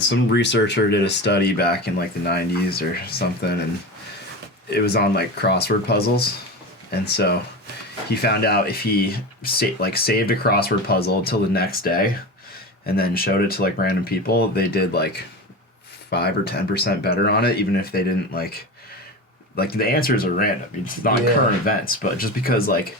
some researcher did a study back in like the 90s or something, and it was on like crossword puzzles, and so he found out if he saved a crossword puzzle till the next day and then showed it to like random people, they did like 5 or 10% better on it, even if they didn't like the answers are random. It's not current events, but just because like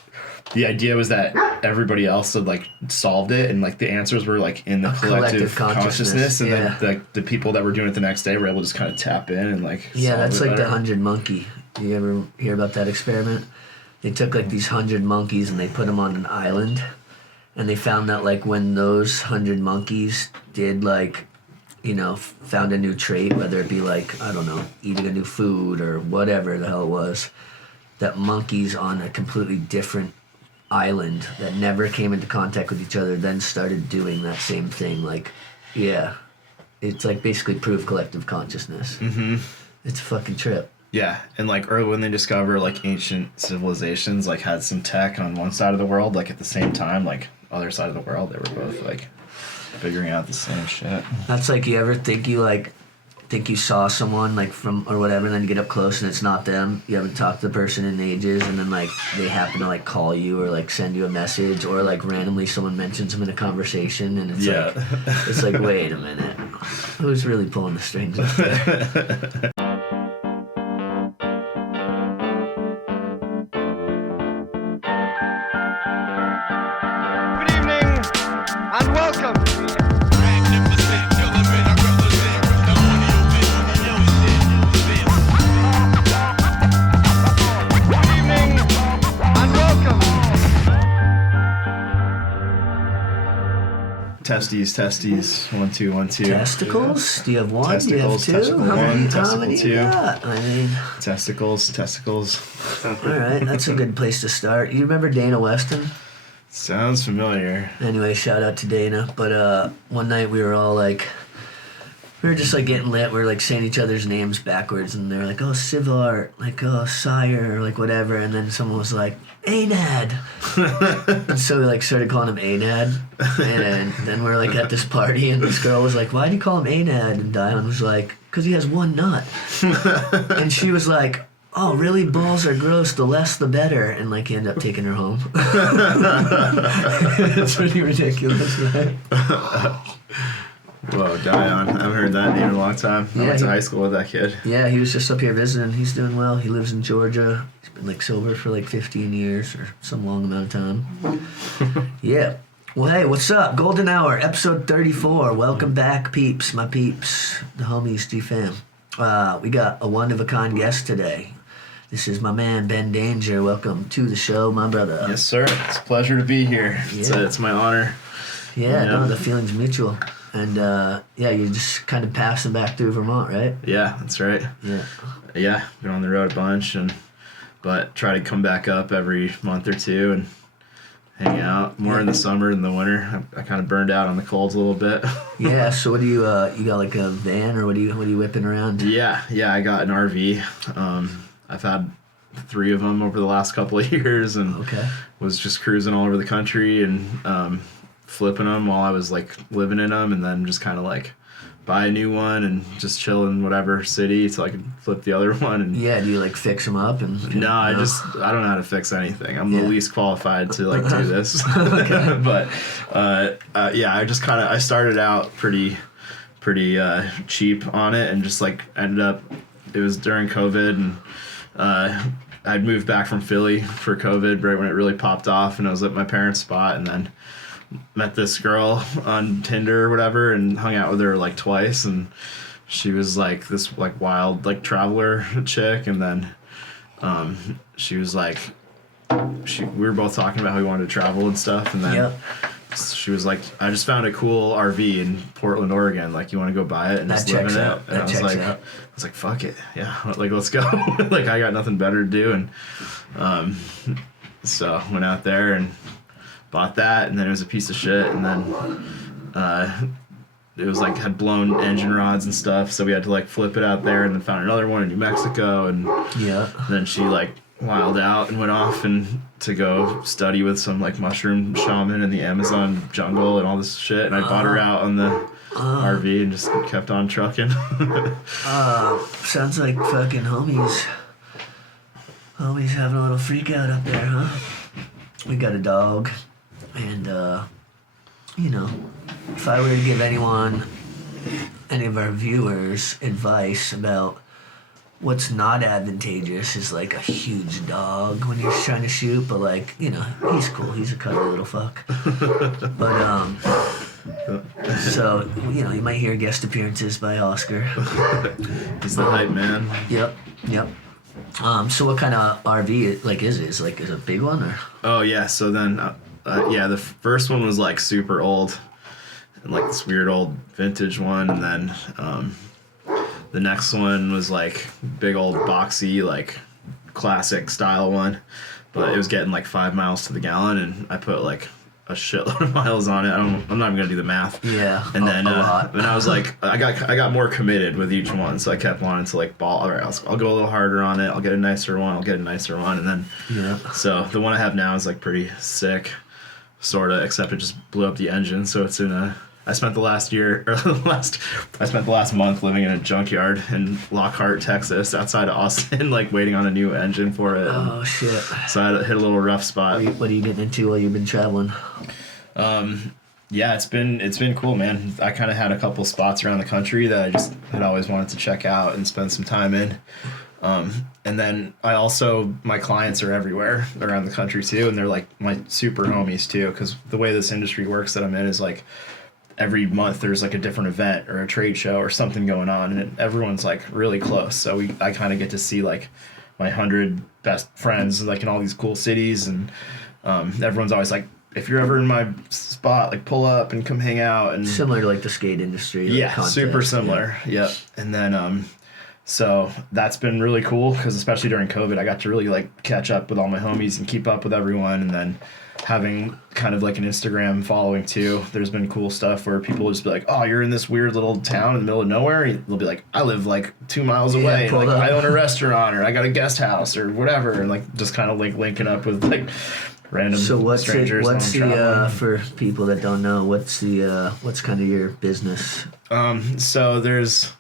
the idea was that everybody else had like solved it and like the answers were like in the collective consciousness, and then like the people that were doing it the next day were able to just kind of tap in and like that's like better. the 100 monkey. You ever hear about that experiment? They took like these 100 monkeys and they put them on an island, and they found that like when those 100 monkeys did like, you know, found a new trait, whether it be like, I don't know, eating a new food or whatever the hell it was, that monkeys on a completely different island that never came into contact with each other then started doing that same thing. Like, yeah, it's like basically proof collective consciousness. Mm-hmm. It's a fucking trip. Yeah, and like early when they discover like ancient civilizations like had some tech on one side of the world, like at the same time, like other side of the world, they were both like figuring out the same shit. That's like, you ever think you saw someone like from or whatever, and then you get up close and it's not them. You haven't talked to the person in ages, and then like they happen to like call you or like send you a message, or like randomly someone mentions them in a conversation, and it's like wait a minute, who's really pulling the strings up there? And welcome. Testes. 1 2 1 2. Testicles? Do you have one? Testicles. Do you have two? Testicle 1. How Testicle many 2. you got? I mean, testicles. All right, that's a good place to start. You remember Dana Weston? Sounds familiar. Anyway, shout out to Dana. But one night we were all like, we were just like getting lit. We were like saying each other's names backwards, and they were like, oh, Sivart, like, oh, Sire, or like whatever. And then someone was like, Anad. And so we like started calling him Anad. And then we're like at this party, and this girl was like, why do you call him Anad? And Dion was like, because he has one nut. And she was like, oh, really? Balls are gross. The less, the better. And like, he ended up taking her home. It's pretty ridiculous, right? Whoa, Dion. I haven't heard that name in a long time. I went to high school with that kid. Yeah, he was just up here visiting. He's doing well. He lives in Georgia. He's been like sober for like 15 years or some long amount of time. Yeah. Well, hey, what's up? Golden Hour, episode 34. Welcome back, peeps, my peeps, the homies, G-Fam. We got a one-of-a-kind guest today. This is my man, Ben Danger. Welcome to the show, my brother. Yes, sir. It's a pleasure to be here. Yeah. It's my honor. Yeah, no, the feeling's mutual. And, you're just kind of passing back through Vermont, right? Yeah, that's right. Yeah, been on the road a bunch, but try to come back up every month or two and hang out more in the summer than the winter. I kind of burned out on the colds a little bit. Yeah, so what do you got like a van, or what are you whipping around? Yeah, I got an RV. I've had 3 of them over the last couple of years, and was just cruising all over the country and flipping them while I was like living in them, and then just kind of like buy a new one and just chill in whatever city so I could flip the other one. And yeah, do you like fix them up? No, I don't know how to fix anything. I'm the least qualified to like do this. But I started out pretty cheap on it, and just like ended up, it was during COVID, and I'd moved back from Philly for COVID right when it really popped off, and I was at my parents' spot, and then met this girl on Tinder or whatever, and hung out with her like twice, and she was like this like wild like traveler chick, and then she was like, we were both talking about how we wanted to travel and stuff, and then she was like, I just found a cool RV in Portland, Oregon, like, you want to go buy it and just live in it? And I was like fuck it, yeah, like, let's go. Like, I got nothing better to do, and so went out there and bought that, and then it was a piece of shit, and then it was like had blown engine rods and stuff, so we had to like flip it out there, and then found another one in New Mexico, and then she like wilded out and went off and to go study with some like mushroom shaman in the Amazon jungle and all this shit, and I bought her out on the RV and just kept on trucking. Sounds like fucking homies. Homies having a little freak out up there, huh? We got a dog, and you know, if I were to give anyone, any of our viewers, advice about what's not advantageous is like a huge dog when you're trying to shoot, but like, you know, he's cool. He's a cuddly little fuck. But so, you know, you might hear guest appearances by Oscar. He's the hype man. Yep. So what kind of RV like is it? Is it a big one or? Oh yeah. So then, the first one was like super old, and like this weird old vintage one, and then the next one was like big old boxy, like classic style one, but it was getting like 5 miles to the gallon, and I put like a shitload of miles on it. I'm not even gonna do the math. Yeah. And then lot. then I was like, I got more committed with each one, so I kept wanting to like all right, I'll go a little harder on it. I'll get a nicer one. And then so the one I have now is like pretty sick, sorta, except it just blew up the engine, so it's in a. I spent the last month living in a junkyard in Lockhart, Texas, outside of Austin, like waiting on a new engine for it. Oh shit! So I hit a little rough spot. What are you getting into while you've been traveling? Yeah, it's been cool, man. I kind of had a couple spots around the country that I just had always wanted to check out and spend some time in. And then my clients are everywhere around the country too, and they're like my super homies too, because the way this industry works that I'm in is like, every month there's like a different event or a trade show or something going on, and everyone's like really close. So I kind of get to see like my 100 best friends like in all these cool cities, and everyone's always like, if you're ever in my spot, like pull up and come hang out. And similar to like the skate industry. Like yeah, super similar. Yeah. Yep. And then so that's been really cool, because especially during COVID, I got to really like catch up with all my homies and keep up with everyone. And then having kind of like an Instagram following too, there's been cool stuff where people will just be like, oh, you're in this weird little town in the middle of nowhere. And they'll be like, I live like 2 miles away. And, like, I own a restaurant, or I got a guest house or whatever. And like just kind of linking up with like random strangers. What's the for people that don't know, what's kind of your business? So there's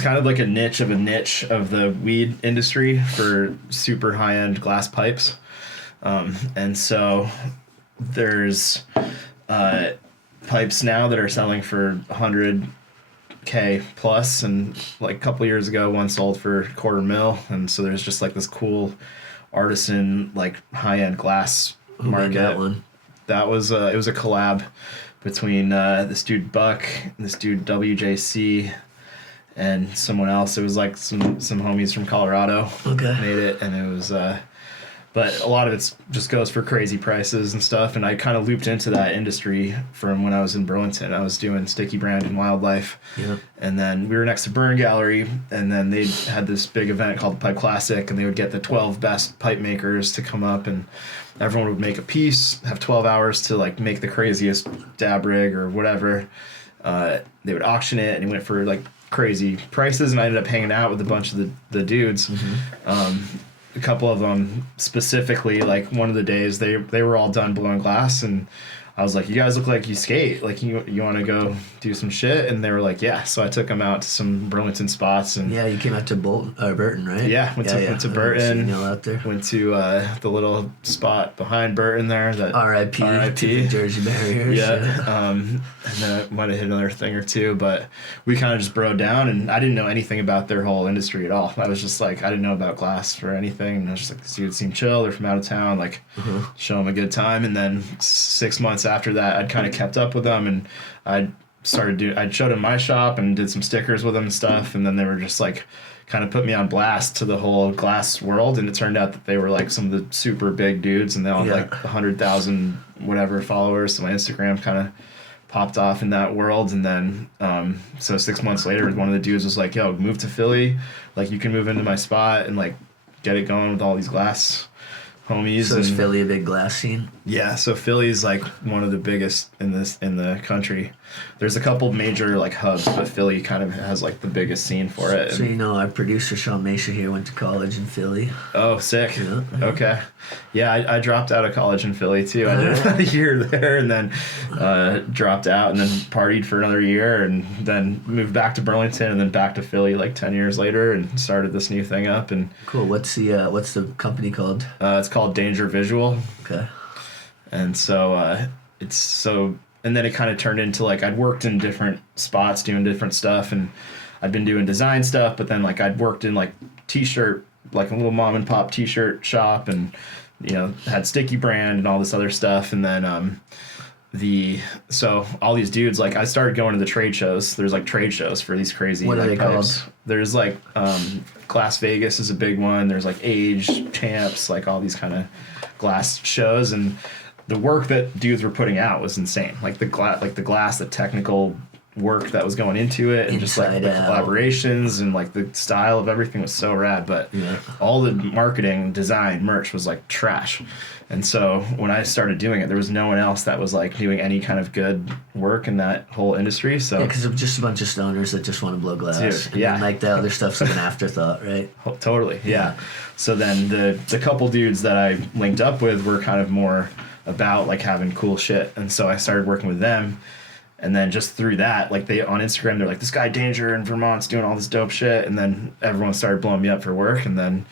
kind of like a niche of the weed industry for super high-end glass pipes. And so there's pipes now that are selling for $100K plus, and like a couple years ago one sold for $250,000, and so there's just like this cool artisan like high-end glass market. That one? That was it was a collab between this dude Buck and this dude WJC and someone else. It was like some homies from Colorado made it, and it was but a lot of it just goes for crazy prices and stuff, and I kind of looped into that industry from when I was in Burlington. I was doing Sticky Brand and Wildlife, and then we were next to Burn Gallery, and then they had this big event called the Pipe Classic, and they would get the 12 best pipe makers to come up, and everyone would make a piece, have 12 hours to like make the craziest dab rig or whatever. They would auction it, and it went for like crazy prices, and I ended up hanging out with a bunch of the dudes. A couple of them specifically, like one of the days they were all done blowing glass, and I was like, you guys look like you skate, like you want to go do some shit? And they were like, yeah. So I took them out to some Burlington spots, and you came out to Burton, right? Yeah, went to Burton. Out there. Went to the little spot behind Burton there. That R.I.P. to the Jersey Barriers. Yeah. And then I might have hit another thing or two, but we kind of just broed down, and I didn't know anything about their whole industry at all. I was just like, I didn't know about glass or anything, and I was just like, this dude seemed chill. They're from out of town, like show them a good time. And then 6 months after that, I'd kind of kept up with them, and I'd showed them my shop and did some stickers with them and stuff, and then they were just like kind of put me on blast to the whole glass world, and it turned out that they were like some of the super big dudes, and they all had like 100,000 whatever followers, so my Instagram kind of popped off in that world. And then so 6 months later, one of the dudes was like, yo, move to Philly, like you can move into my spot and like get it going with all these glass homies. So is Philly a big glass scene? Yeah, so Philly's like one of the biggest in the country. There's a couple major like hubs, but Philly kind of has like the biggest scene for it. So our producer Shaun Machia here went to college in Philly. Oh, sick. Yeah. Okay. Yeah, I dropped out of college in Philly too. I did a year there and then dropped out and then partied for another year and then moved back to Burlington and then back to Philly like 10 years later and started this new thing up. And cool. What's the company called? It's called Danger Visual. Okay. And so and then it kind of turned into like I'd worked in different spots doing different stuff and I'd been doing design stuff, but then like I'd worked in like t-shirt, like a little mom and pop t-shirt shop and had Sticky Brand and all this other stuff. And then so all these dudes, like I started going to the trade shows. There's like trade shows for these crazy what are they pipes. called? There's like Glass Vegas is a big one. There's like Age, Champs, like all these kind of glass shows, and the work that dudes were putting out was insane. Like the glass, the technical work that was going into it, and just like the collaborations and like the style of everything was so rad. But all the marketing, design, merch was like trash. And so when I started doing it, there was no one else that was like doing any kind of good work in that whole industry. So because of just a bunch of stoners that just want to blow glass. Dude, and then, like the other stuff's like an afterthought, right? Totally, yeah. So then the couple dudes that I linked up with were kind of more about like having cool shit, and so I started working with them. And then just through that, like they on Instagram, they're like, this guy Danger in Vermont's doing all this dope shit. And then everyone started blowing me up for work. And then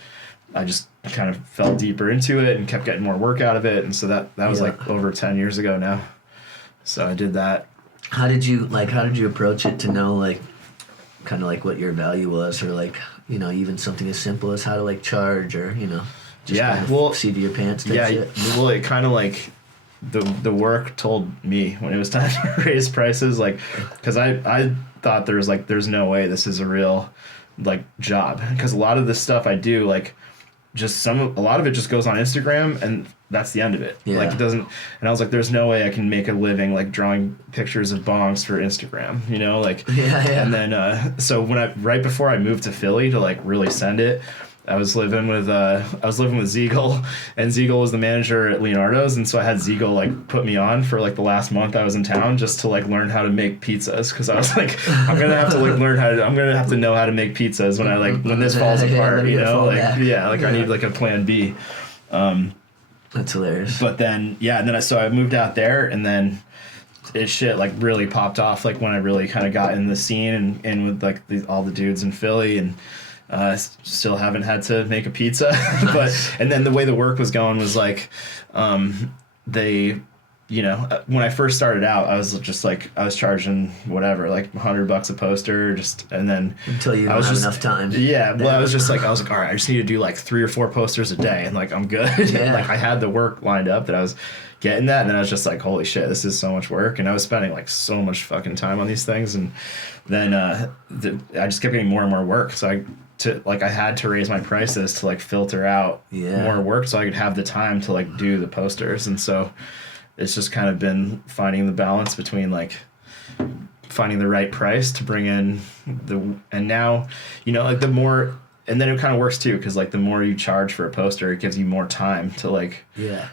I just kind of fell deeper into it and kept getting more work out of it. And so that was like over 10 years ago now. So I did that. How did you approach it to know like kind of like what your value was, or like, even something as simple as how to like charge, or, just kind of seat of your pants type shit? Well, it kind of like, the work told me when it was time to raise prices, like, because I thought there's no way this is a real like job, because a lot of this stuff I do, like a lot of it just goes on Instagram and that's the end of it. Like it doesn't, and I was like, there's no way I can make a living like drawing pictures of bongs for Instagram, and then so right before I moved to Philly to like really send it, I was living with Ziegel, and Ziegel was the manager at Leonardo's, and so I had Ziegel like put me on for like the last month I was in town just to like learn how to make pizzas, because I was like, I'm gonna have to know how to make pizzas when this falls apart, I need like a plan B. That's hilarious. But then so I moved out there, and then shit like really popped off like when I really kind of got in the scene and with like all the dudes in Philly, and still haven't had to make a pizza. And then the way the work was going was like, they, when I first started out, I was charging whatever, like $100 a poster, and then until you don't have enough time. Yeah. Well, I was like, all right, I just need to do like 3 or 4 posters a day, and like I'm good. Yeah. Like I had the work lined up that I was getting that, and then I was just like, holy shit, this is so much work, and I was spending like so much fucking time on these things, and then I just kept getting more and more work, so I had to raise my prices to like filter out more work so I could have the time to like do the posters. And so it's just kind of been finding the balance between like finding the right price to bring in and now, like the more, and then it kind of works too, because like the more you charge for a poster, it gives you more time to like,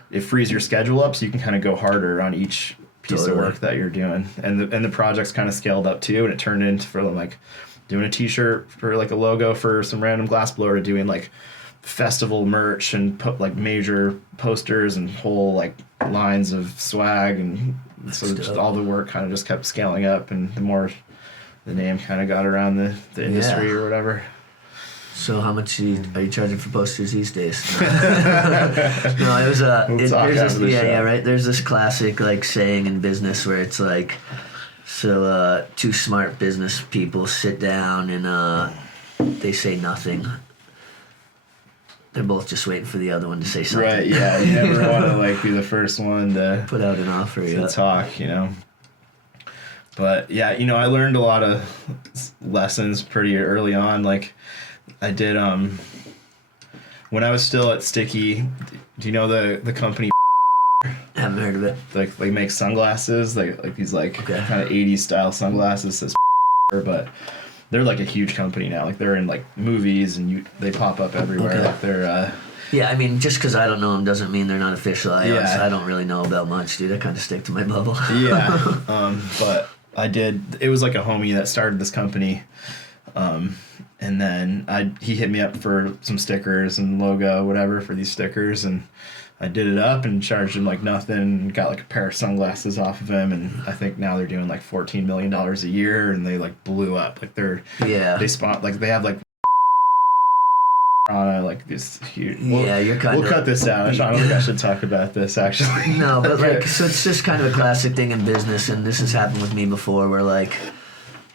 it frees your schedule up so you can kind of go harder on each piece of work that you're doing. And the project's kind of scaled up too, and it turned into for like doing a t-shirt for like a logo for some random glassblower, to doing like festival merch and put like major posters and whole like lines of swag, and so just all the work kind of just kept scaling up, and the more the name kind of got around the industry or whatever. So how much are you charging for posters these days? No, it was right. There's this classic like saying in business where it's like, so 2 smart business people sit down and they say nothing. They're both just waiting for the other one to say something. Right, yeah. You never want to like be the first one to put out an offer to talk, But yeah, I learned a lot of lessons pretty early on. Like I did when I was still at Sticky. Do you know the company? I haven't heard of it. Like they make sunglasses, like these like kind of 80s style sunglasses. Says but they're like a huge company now. Like they're in like movies, and they pop up everywhere. Okay. Like they're Yeah, I mean, just because I don't know them doesn't mean they're not official. I don't really know about much, dude. I kind of stick to my bubble. Yeah, but I did. It was like a homie that started this company, and then he hit me up for some stickers and logo, whatever, for these stickers, and I did it up and charged him like nothing. Got like a pair of sunglasses off of him, and I think now they're doing like $14 million a year, and they like blew up. Like they spot like they have like like this huge. You're kind of. We'll cut this out. I don't think I should talk about this actually. No, but like, so it's just kind of a classic thing in business, and this has happened with me before, where like,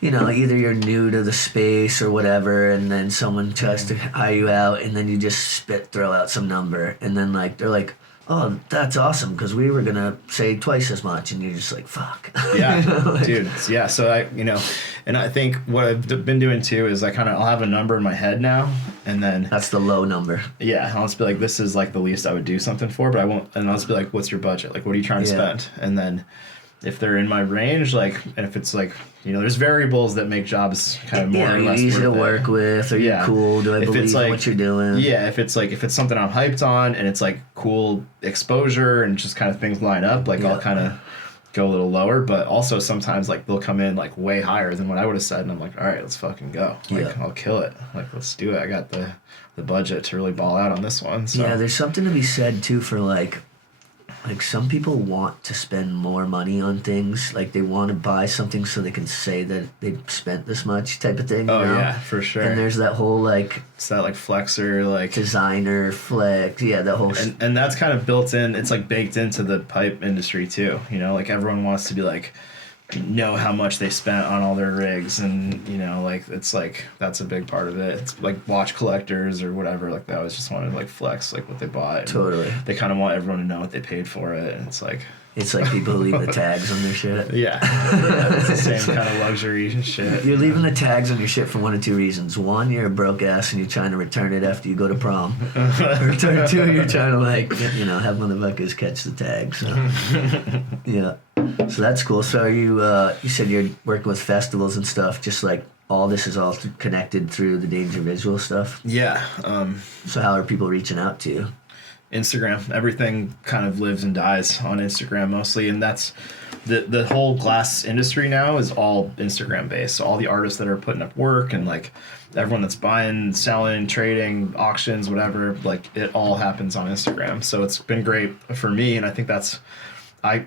you know, either you're new to the space or whatever, and then someone tries to hire you out, and then you just throw out some number, and then like they're like, oh, that's awesome, because we were gonna say twice as much, and you're just like, fuck. Yeah, You know, like, dude. Yeah, so and I think what I've been doing too is I'll have a number in my head now, and then that's the low number. yeah, I'll just be like, this is like the least I would do something for, but I won't, and I'll just be like, what's your budget? Like, what are you trying to spend? And then if they're in my range, like, and if it's like, there's variables that make jobs kind of more or less easy to worth it. work with. Are you cool? Do I believe in what you're doing? Yeah, if it's something I'm hyped on and it's like cool exposure and just kind of things line up, like I'll kind of go a little lower. But also sometimes like they'll come in like way higher than what I would have said, and I'm like, all right, let's fucking go. Like I'll kill it. Like let's do it. I got the budget to really ball out on this one. So. Yeah, there's something to be said too for like some people want to spend more money on things. Like they want to buy something so they can say that they spent this much type of thing. Oh, yeah, for sure. And there's that whole like... It's that like flexor, like... Designer, flex, that whole... And that's kind of built in, it's like baked into the pipe industry too. Like everyone wants to be like... know how much they spent on all their rigs, and like it's like that's a big part of it. It's like watch collectors or whatever like that always just want to like flex like what they bought. Totally. They kind of want everyone to know what they paid for it, and it's like people who leave the tags on their shit. Yeah, it's the same kind of luxury shit. You're leaving the tags on your shit for one of two reasons. One, you're a broke ass and you're trying to return it after you go to prom. Or two, you're trying to like have motherfuckers catch the tags. So. Yeah. So that's cool. So are you said you're working with festivals and stuff, just like all this is all connected through the Danger Visual stuff? Yeah. So how are people reaching out to you? Instagram. Everything kind of lives and dies on Instagram mostly, and that's the whole glass industry now is all Instagram based. So all the artists that are putting up work and like everyone that's buying, selling, trading, auctions, whatever, like it all happens on Instagram. So it's been great for me, and I think that's when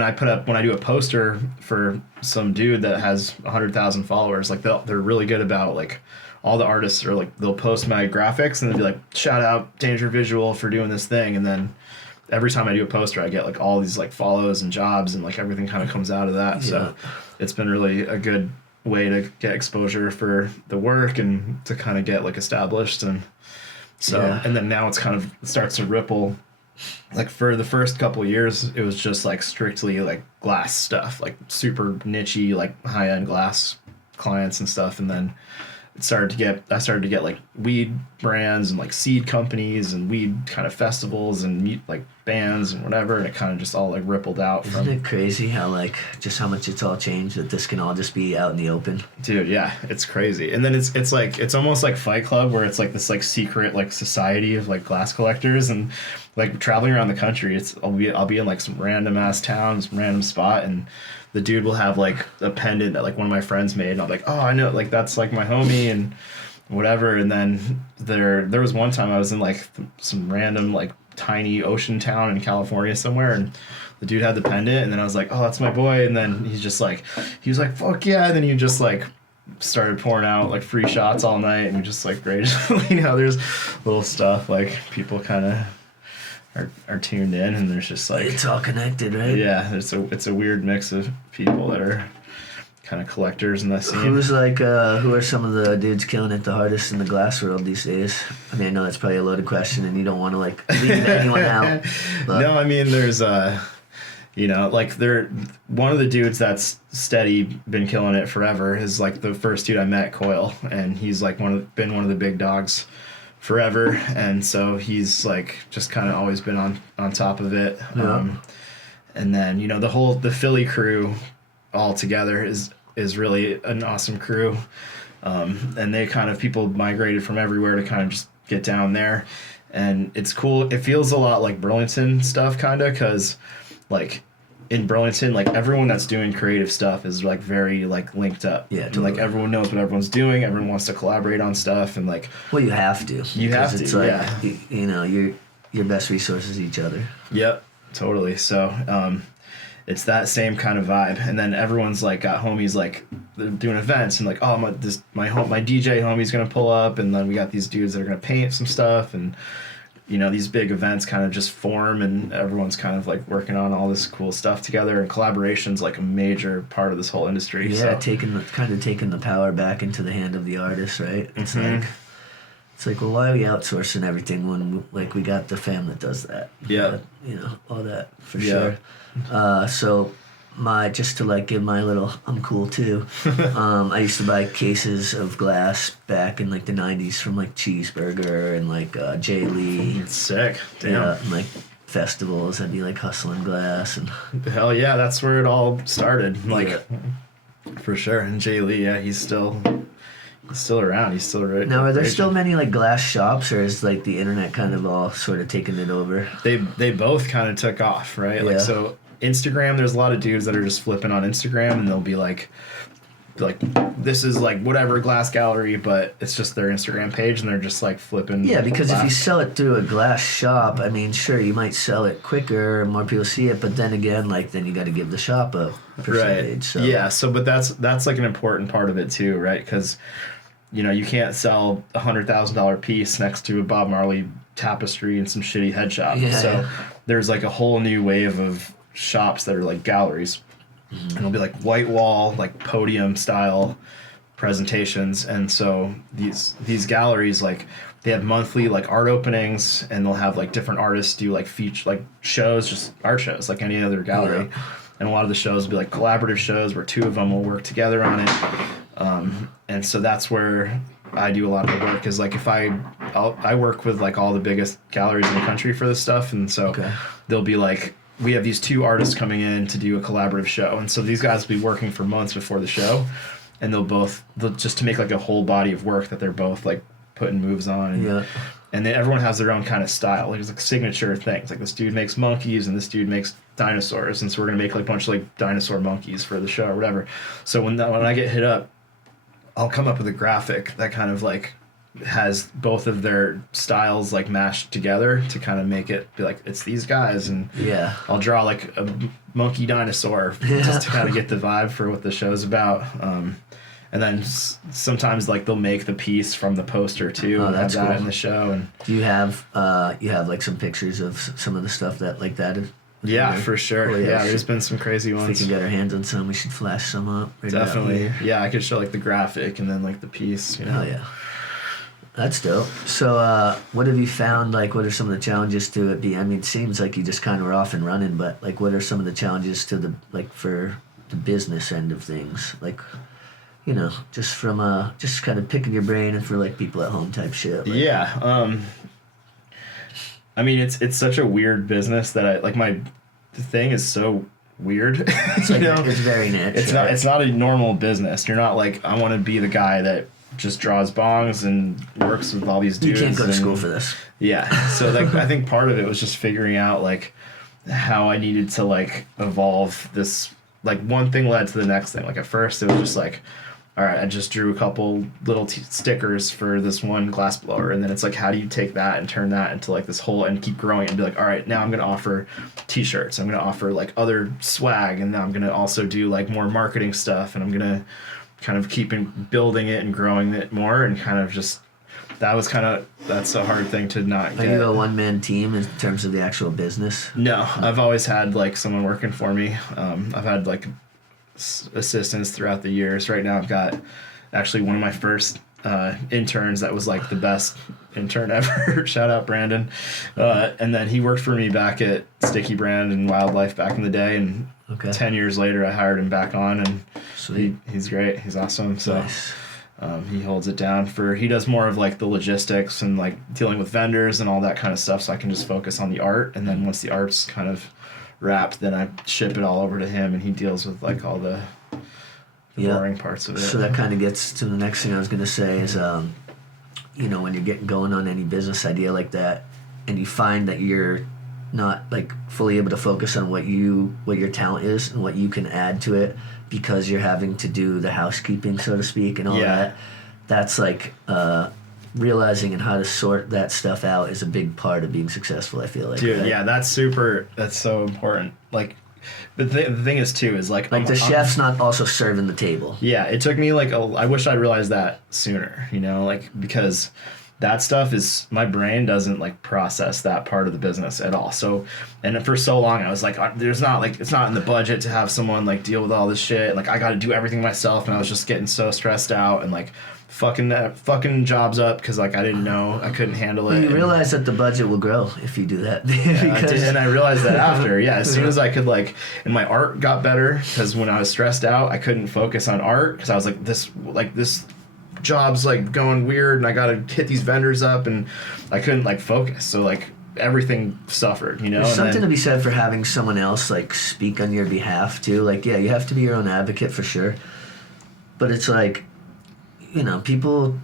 I do a poster for some dude that has 100,000 followers, like they're really good about like all the artists are like, they'll post my graphics and they'll be like, shout out Danger Visual for doing this thing. And then every time I do a poster, I get like all these like follows and jobs, and like everything kind of comes out of that. Yeah. So it's been really a good way to get exposure for the work and to kind of get like established. And so, and then now it's kind of starts to ripple. Like for the first couple of years, it was just like strictly like glass stuff, like super niche-y, like high-end glass clients and stuff. And then I started to get like weed brands and like seed companies and weed kind of festivals and like bands and whatever, and it kind of just all like rippled out. Isn't it crazy how like just how much it's all changed, that this can all just be out in the open? Dude, yeah, it's crazy. And then it's like it's almost like Fight Club, where it's like this like secret like society of like glass collectors, and like traveling around the country, I'll be in like some random ass town, some random spot, and the dude will have like a pendant that like one of my friends made, and I'm like, oh, I know, like that's like my homie and whatever. And then there was one time I was in like some random like tiny ocean town in California somewhere, and the dude had the pendant, and then I was like, oh, that's my boy. And then he was like fuck yeah, and then he just like started pouring out like free shots all night, and just like great. There's little stuff like people kind of are tuned in, and there's just like it's all connected, right? Yeah, it's a weird mix of people that are kind of collectors in that scene. Who's like who are some of the dudes killing it the hardest in the glass world these days? I mean, I know that's probably a loaded question, and you don't want to like leave anyone out. But. No, I mean, there's like one of the dudes that's steady been killing it forever is like the first dude I met, Coil, and he's like been one of the big dogs forever, and so he's like just kind of always been on top of it. Yeah. And then the Philly crew all together is really an awesome crew, and they kind of people migrated from everywhere to kind of just get down there. And it's cool. It feels a lot like Burlington stuff, kind of, because like in Burlington, like everyone that's doing creative stuff is like very like linked up. Yeah, And, totally. like everyone knows what everyone's doing. Everyone wants to collaborate on stuff, and like Well, you have to. You have because to, it's like, yeah. You know, your best resource is each other. Yep, totally. So it's that same kind of vibe, and then everyone's like got homies like they're doing events, and like, oh, my DJ homie's gonna pull up, and then we got these dudes that are gonna paint some stuff, and you know, these big events kind of just form, and everyone's kind of like working on all this cool stuff together, and collaboration's like a major part of this whole industry. Yeah, So. taking the power back into the hand of the artist, right? It's Mhm. like, well, why are we outsourcing everything when like we got the fam that does that? Yeah. You know, all that for Yeah. sure. So just to like give my little, I'm cool too. I used to buy cases of glass back in like the 90s from like Cheeseburger and like J. Lee. It's sick. Damn. Yeah, and, like festivals, I'd be like hustling glass and Hell yeah, that's where it all started. Like, Yeah. for sure. And Jay Lee, yeah, he's still around. He's still right. Now, are there still many like glass shops, or is like the internet kind of all sort of taking it over? They both kind of took off, right? Yeah. Like, so Instagram, there's a lot of dudes that are just flipping on Instagram, and they'll be like this is like whatever glass gallery, but it's just their Instagram page, and they're just like flipping. Yeah, because if you glass. sell it through a glass shop, I mean, sure, you might sell it quicker, more people see it, but then again, like, then you got to give the shop a percentage. Right. So. Yeah. So, but that's like an important part of it too, right? Because you know, you can't sell $100,000 piece next to a Bob Marley tapestry and some shitty head shop. Yeah, So yeah. there's like a whole new wave of shops that are like galleries. And it'll be like white wall, like podium style presentations. And so these galleries, like they have monthly like art openings, and they'll have like different artists do like feature like shows, just art shows like any other gallery. Yeah. And a lot of the shows will be like collaborative shows where two of them will work together on it. And so that's where I do a lot of the work, is like if I work with like all the biggest galleries in the country for this stuff. And so Okay. they'll be like, we have these two artists coming in to do a collaborative show. And so these guys will be working for months before the show, and they'll just to make like a whole body of work that they're both like putting moves on. And, Yeah. and then everyone has their own kind of style. Like, there's like signature things. Like this dude makes monkeys, and this dude makes dinosaurs. And so we're going to make like a bunch of like dinosaur monkeys for the show or whatever. So when I get hit up, I'll come up with a graphic that kind of like has both of their styles like mashed together to kind of make it be like, it's these guys. And Yeah. I'll draw like a monkey dinosaur just to kind of get the vibe for what the show's about. And then sometimes like they'll make the piece from the poster too, Oh, and have that's that cool. in the show. And Do you have like some pictures of some of the stuff that like that is? yeah, for sure. Cool, Yeah, there's should- been some crazy If we ones. can get our hands on some, we should flash some up. Right about Definitely. here. Yeah, I could show like the graphic and then like the piece, you know. Oh yeah, that's dope. So, what have you found? Like, what are some of the challenges to it? I mean, it seems like you just kind of were off and running, but like, what are some of the challenges to the like for the business end of things? Like, you know, just from just kind of picking your brain and for like people at home type shit. Like, Yeah. I mean, it's such a weird business that I like. My thing is so weird. it's you like know, it's very niche. it's right? not a normal business. You're not like, I want to be the guy that just draws bongs and works with all these You dudes. can't go to and- school for this. Yeah. So like, I think part of it was just figuring out like how I needed to like evolve this. Like one thing led to the next thing. Like at first it was just like, all right, I just drew a couple little stickers for this one glass blower, and then it's like, how do you take that and turn that into like this whole, and keep growing and be like, all right, now I'm gonna offer T-shirts, I'm gonna offer like other swag, and now I'm gonna also do like more marketing stuff, and I'm gonna kind of keep building it and growing it more, and kind of just that's a hard thing to not Are get. you a one-man team in terms of the actual business? No, I've always had like someone working for me. I've had like assistants throughout the years. Right now I've got actually one of my first interns that was like the best intern ever. Shout out Brandon. And then he worked for me back at Sticky Brand and Wildlife back in the day, and Okay. 10 years later I hired him back on, and Sweet. he's great. He's awesome. So Nice. he holds it down he does more of like the logistics and like dealing with vendors and all that kind of stuff, so I can just focus on the art. And then once the art's kind of wrapped, then I ship it all over to him, and he deals with like all the Yeah. boring parts of it. So that kind of gets to the next thing I was going to say is, you know, when you're getting going on any business idea like that, and you find that you're not like fully able to focus on what your talent is and what you can add to it because you're having to do the housekeeping, so to speak, and all that. That's like realizing and how to sort that stuff out is a big part of being successful, I feel like. Dude, right? yeah, that's so important. Like, the thing is too is like the chef's not also serving the table. Yeah, it took me like I wish I realized that sooner, you know, like because that stuff is, my brain doesn't like process that part of the business at all. So, and for so long I was like, there's not like, it's not in the budget to have someone like deal with all this shit. And, like, I got to do everything myself, and I was just getting so stressed out and like fucking jobs up because like I didn't know, I couldn't handle it. You realize that the budget will grow if you do that. Yeah, I did, and I realized that after, as soon as I could like, and my art got better because when I was stressed out, I couldn't focus on art because I was like this job's like going weird and I gotta hit these vendors up and I couldn't like focus, so like everything suffered, you know. There's something to be said for having someone else like speak on your behalf too. Like, yeah, you have to be your own advocate for sure, but it's like, you know, people,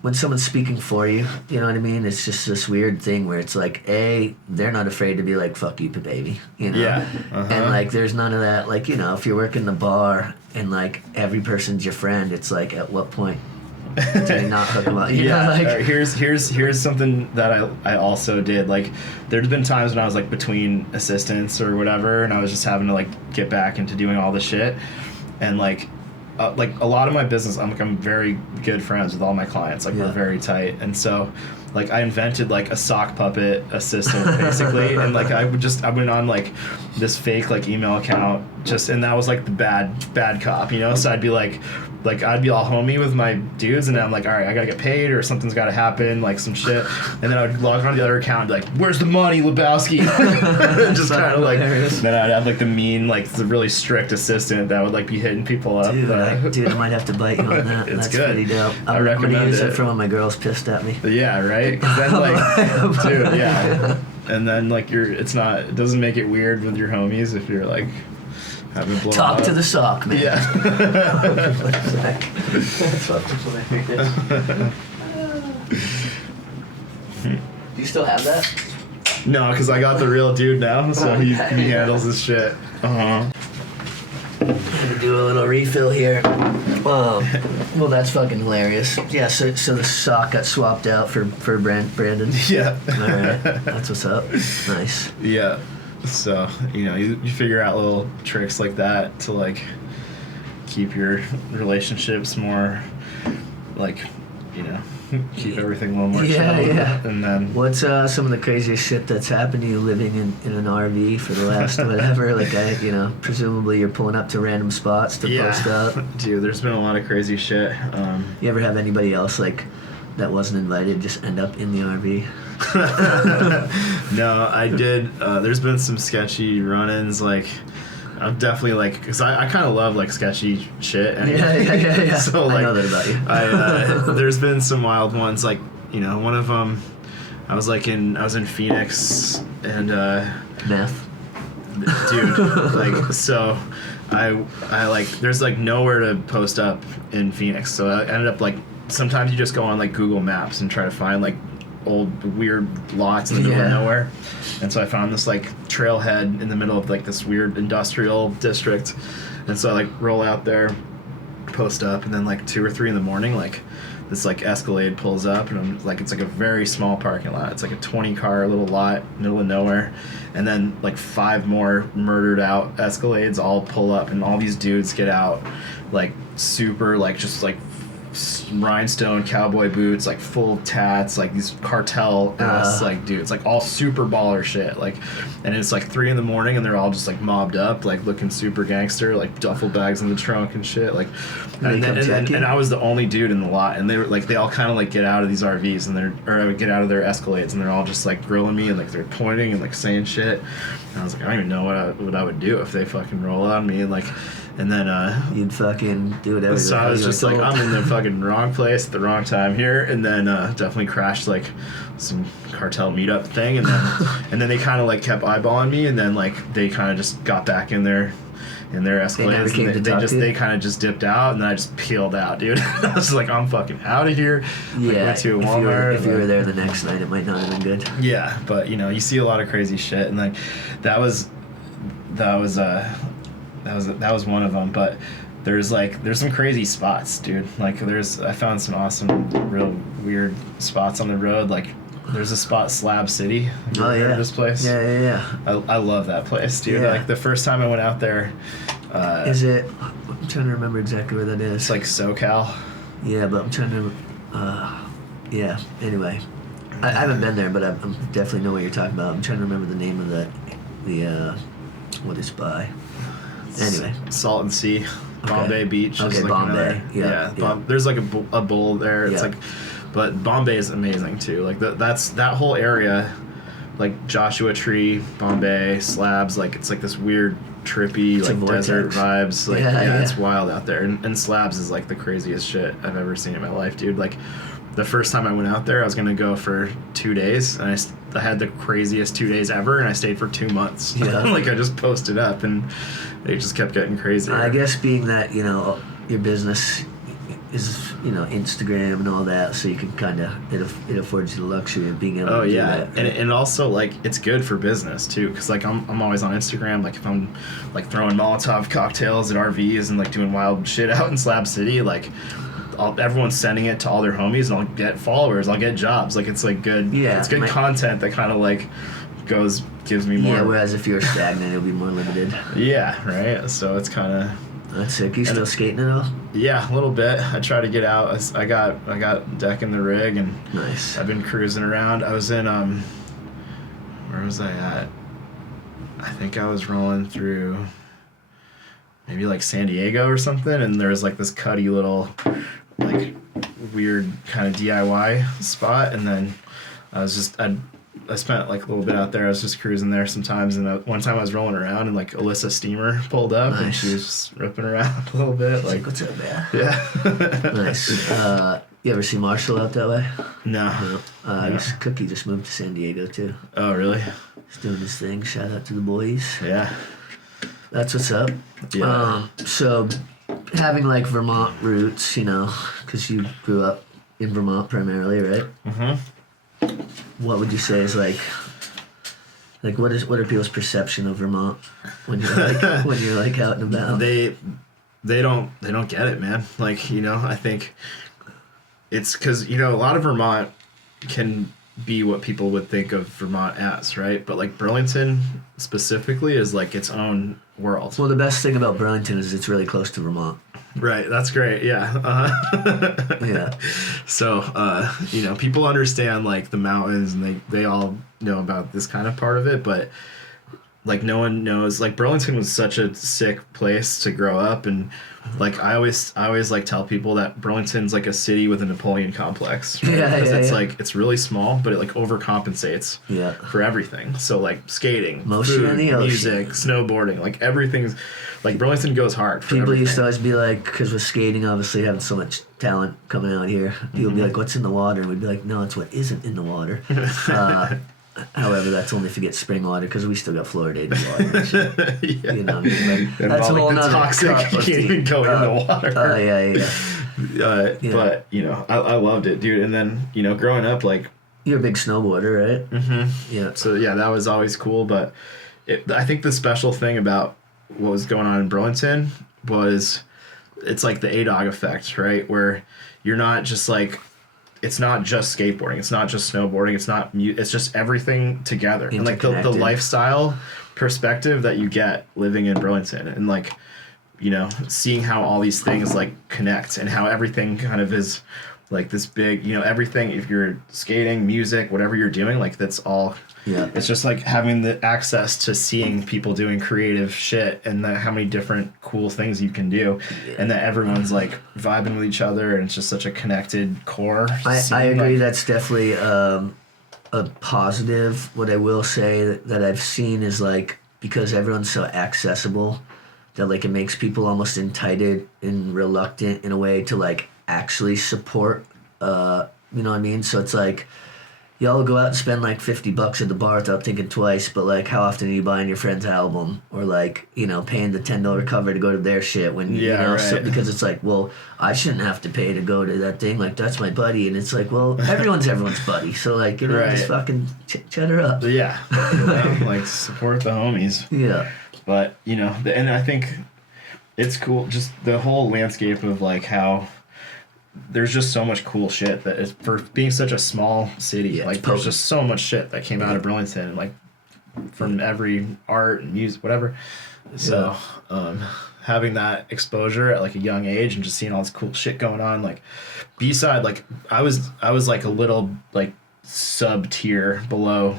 when someone's speaking for you, you know what I mean, it's just this weird thing where it's like, they're not afraid to be like, fuck you, baby, you know. And like there's none of that, like, you know, if you're working the bar and like every person's your friend, it's like, at what point do you not hook them up? You know, like, here's something that I also did. Like, there's been times when I was like between assistants or whatever, and I was just having to like get back into doing all the shit, and like a lot of my business, I'm very good friends with all my clients. Like, we're very tight, and so like I invented like a sock puppet assistant basically, and like I went on like this fake like email account and that was like the bad cop, you know. So I'd be like I'd be all homey with my dudes, and then I'm like, all right, I gotta get paid or something's gotta happen, like some shit, and then I would log on to the other account and be like, where's the money, Lebowski? Just kind of like, then I'd have like the mean, like the really strict assistant that would like be hitting people up. Dude, I might have to bite you on that. It's That's good. Pretty dope. I recommend gonna use it it for when my girl's pissed at me. Yeah, right? 'Cause then like, dude, yeah. And then like it doesn't make it weird with your homies if you're like having blown Talk up. to the sock, man. Yeah. Do you still have that? No, because I got the real dude now, so he handles his shit. I'm gonna do a little refill here. Well, that's fucking hilarious. Yeah, so the sock got swapped out for Brandon. Yeah. Alright, that's what's up. Nice. Yeah. So, you know, you figure out little tricks like that to like keep your relationships more like, you know, keep everything a little more chill. Yeah. And then what's some of the craziest shit that's happened to you living in an RV for the last whatever? Like, presumably you're pulling up to random spots to post up. Dude, there's been a lot of crazy shit. You ever have anybody else like that wasn't invited just end up in the RV? No, I did. There's been some sketchy run-ins. Like, I'm definitely like, because I kind of love like sketchy shit. Anyway. Yeah. So like, I know that about you. There's been some wild ones. Like, you know, one of them, I was in Phoenix and Meth. dude, like, so I like, there's like nowhere to post up in Phoenix, so I ended up like, sometimes you just go on like Google Maps and try to find like old weird lots in the middle of nowhere, and so I found this like trailhead in the middle of like this weird industrial district, and so I like roll out there, post up, and then like 2 or 3 in the morning, like this like Escalade pulls up, and I'm like, it's like a very small parking lot. It's like a 20-car little lot, middle of nowhere, and then like 5 more murdered out Escalades all pull up, and all these dudes get out, like super like just like rhinestone cowboy boots, like full tats, like these cartel ass like dudes, like all super baller shit, like, and it's like 3 in the morning and they're all just like mobbed up, like looking super gangster, like duffel bags in the trunk and shit, like, and I was the only dude in the lot, and they were like, they all kind of like get out of these RVs and get out of their Escalades, and they're all just like grilling me and like they're pointing and like saying shit, and I was like, I don't even know what I would do if they fucking roll on me, and like, and then you'd fucking do whatever. So I was just like, I'm in the fucking wrong place at the wrong time here, and then definitely crashed like some cartel meetup thing, and then they kind of like kept eyeballing me, and then like they kind of just got back in their in their They never Escalades. came to And they talk just to you? they kind of just dipped out, and then I just peeled out, dude. I was like, I'm fucking out of here. Like, Yeah, went to if Walmart. you were there the next night, it might not have been good. Yeah, but you see a lot of crazy shit, and like that was one of them. But there's some crazy spots, dude. Like I found some awesome, real weird spots on the road. Like there's a spot, Slab City. Have you ever heard of this place? Yeah. I love that place, dude. Yeah. Like the first time I went out there, Is it? I'm trying to remember exactly where that is. it's like SoCal. Yeah, but I'm trying to. Yeah. Anyway, I haven't been there, but I definitely know what you're talking about. I'm trying to remember the name of the what it's by. Anyway. Salton Sea, Bombay Beach. Okay, is like Bombay. another- Yeah. There's like a bowl there. It's Yeah. like, but Bombay is amazing too. Like that whole area, like Joshua Tree, Bombay, Slabs. Like it's like this weird trippy It's a like desert vortex. vibes. Like Yeah. it's wild out there. And Slabs is like the craziest shit I've ever seen in my life, dude. Like the first time I went out there, I was gonna go for 2 days, and I had the craziest 2 days ever, and I stayed for 2 months. Yeah. Like I just posted up, and it just kept getting crazier. I guess being that your business is Instagram and all that, so you can kind of it affords you the luxury of being able Oh to do yeah, that. and also like it's good for business too, because like I'm always on Instagram. Like if I'm like throwing Molotov cocktails at RVs and like doing wild shit out in Slab City, like everyone's sending it to all their homies, and I'll get followers, I'll get jobs. Like it's like good. Yeah, it's good content that kind of like gives me more. Yeah, whereas if you're stagnant, it'll be more limited. Yeah, right. So it's kind of. That's sick. You still skating at all? Yeah, a little bit. I try to get out. I got deck in the rig, and Nice. I've been cruising around. I was in where was I at? I think I was rolling through maybe like San Diego or something, and there was like this cuddy little like weird kind of DIY spot, and then I spent like a little bit out there. I was just cruising there sometimes, and one time I was rolling around, and like Alyssa Steamer pulled up, and Nice. she was just ripping around a little bit. Like, What's up, man? yeah. Nice. You ever see Marshall out that way? No. I guess Cookie just moved to San Diego too. Oh, really? He's doing his thing. Shout out to the boys. Yeah. That's what's up. Yeah. So, having like Vermont roots, because you grew up in Vermont primarily, right? Mm-hmm. What would you say is like what are people's perception of Vermont when you're like out and about? They don't get it, man. Like, I think it's because, a lot of Vermont can be what people would think of Vermont as, right? But like Burlington specifically is like its own world. Well, the best thing about Burlington is it's really close to Vermont. Right, that's great. Yeah. Yeah. So, people understand like the mountains, and they all know about this kind of part of it, but like no one knows. Like Burlington was such a sick place to grow up, and like I always like tell people that Burlington's like a city with a Napoleon complex. Right? Yeah, Because it's yeah. like it's really small, but it like overcompensates Yeah. for everything. So like skating, Motion food, in the ocean. music, snowboarding, like everything's like Burlington goes hard for People everything. used to always be like, because with skating obviously having so much talent coming out here, people would be like, what's in the water? And we'd be like, no, it's what isn't in the water. However, that's only if you get spring water, because we still got fluoridated water. And shit. Yeah. You know what I mean? But And that's a all, whole like, the nother toxic cup of can't even tea. go in the water. Oh, yeah. Yeah. But I loved it, dude. And then growing up, like You're a big snowboarder, right? mm-hmm. Yeah. So yeah, that was always cool. But I think the special thing about what was going on in Burlington was it's like the A-Dog effect, right? Where you're not just like. It's not just skateboarding. It's not just snowboarding. It's just everything together. And like the Interconnected. lifestyle perspective that you get living in Burlington, and like, seeing how all these things like connect, and how everything kind of is like this big, everything, if you're skating, music, whatever you're doing, like that's all. Yeah. It's just like having the access to seeing people doing creative shit, and how many different cool things you can do, and that everyone's like vibing with each other, and it's just such a connected core. I scene. agree. Like, That's definitely a positive. What I will say that I've seen is like, because everyone's so accessible, that like it makes people almost entitled and reluctant in a way to like actually support. You know what I mean? So it's like, y'all go out and spend like $50 at the bar without thinking twice, but like how often are you buying your friend's album or like, you know, paying the $10 cover to go to their shit when you know, right. so, because it's like, well, I shouldn't have to pay to go to that thing, like that's my buddy, and it's like, well, everyone's buddy, so like, you know, Right. just fucking cheddar up. Yeah. You know, like support the homies. Yeah. But, you know, and I think it's cool, just the whole landscape of like how there's just so much cool shit that is, for being such a small city, Yeah, like it's there's potent. just so much shit that came out of Burlington, and like from every art and music, whatever. So having that exposure at like a young age and just seeing all this cool shit going on, like B-side, like I was like a little like sub tier below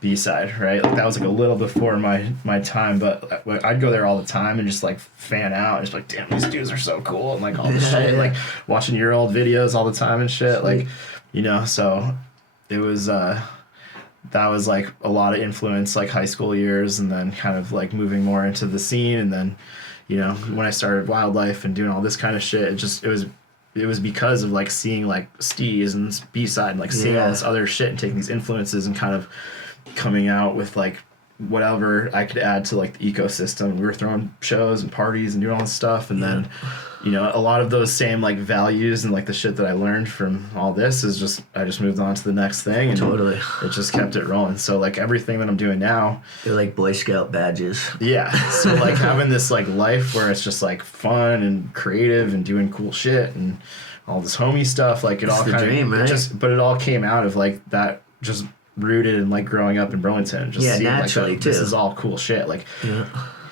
B-side, right? Like that was like a little before my time, but I'd go there all the time and just like fan out and just like, damn, these dudes are so cool, and like all this shit, like watching your old videos all the time and shit, like, you know. So it was that was like a lot of influence, like high school years, and then kind of like moving more into the scene, and then, you know, when I started Wildlife and doing all this kind of shit, it was because of like seeing like Steez and B-side and like seeing all this other shit and taking these influences and kind of coming out with like whatever I could add to like the ecosystem. We were throwing shows and parties and doing all this stuff, and then, you know, a lot of those same like values and like the shit that I learned from all this is just, I just moved on to the next thing, and Totally. it just kept it rolling. So like everything that I'm doing now, They're like Boy Scout badges. yeah, so like having this like life where it's just like fun and creative and doing cool shit and all this homie stuff, like it It's all the kind dream, of right? but it all came out of like that, just rooted in like growing up in Burlington and just seeing naturally like this too. is all cool shit, like, Yeah.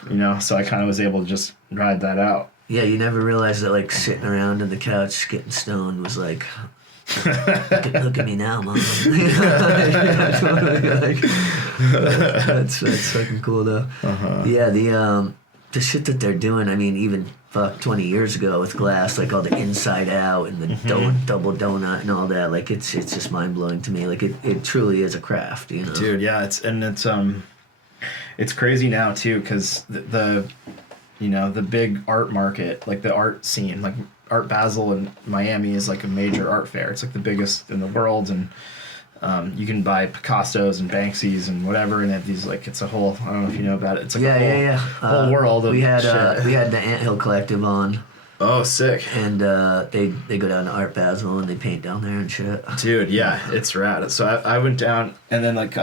you know, so I kind of was able to just ride that out. Yeah, you never realized that like sitting around on the couch getting stoned was like, look at me now, mom. Yeah, totally, like, that's fucking cool though. Yeah, the shit that they're doing. I mean, even 20 years ago with Glass, like all the Inside Out and the double donut and all that. Like it's just mind blowing to me. Like it truly is a craft, you know. Dude, yeah, it's crazy now too, because the you know, the big art market, like the art scene, like Art Basel in Miami is like a major art fair. It's like the biggest in the world, and you can buy Picassos and Banksys and whatever, and they have these like, it's a whole, I don't know if you know about it. It's like a whole world of we had shit. we had the Anthill Collective on, Oh, sick. and they go down to Art Basel and they paint down there and shit. Dude, yeah, it's rad. So I went down, and then like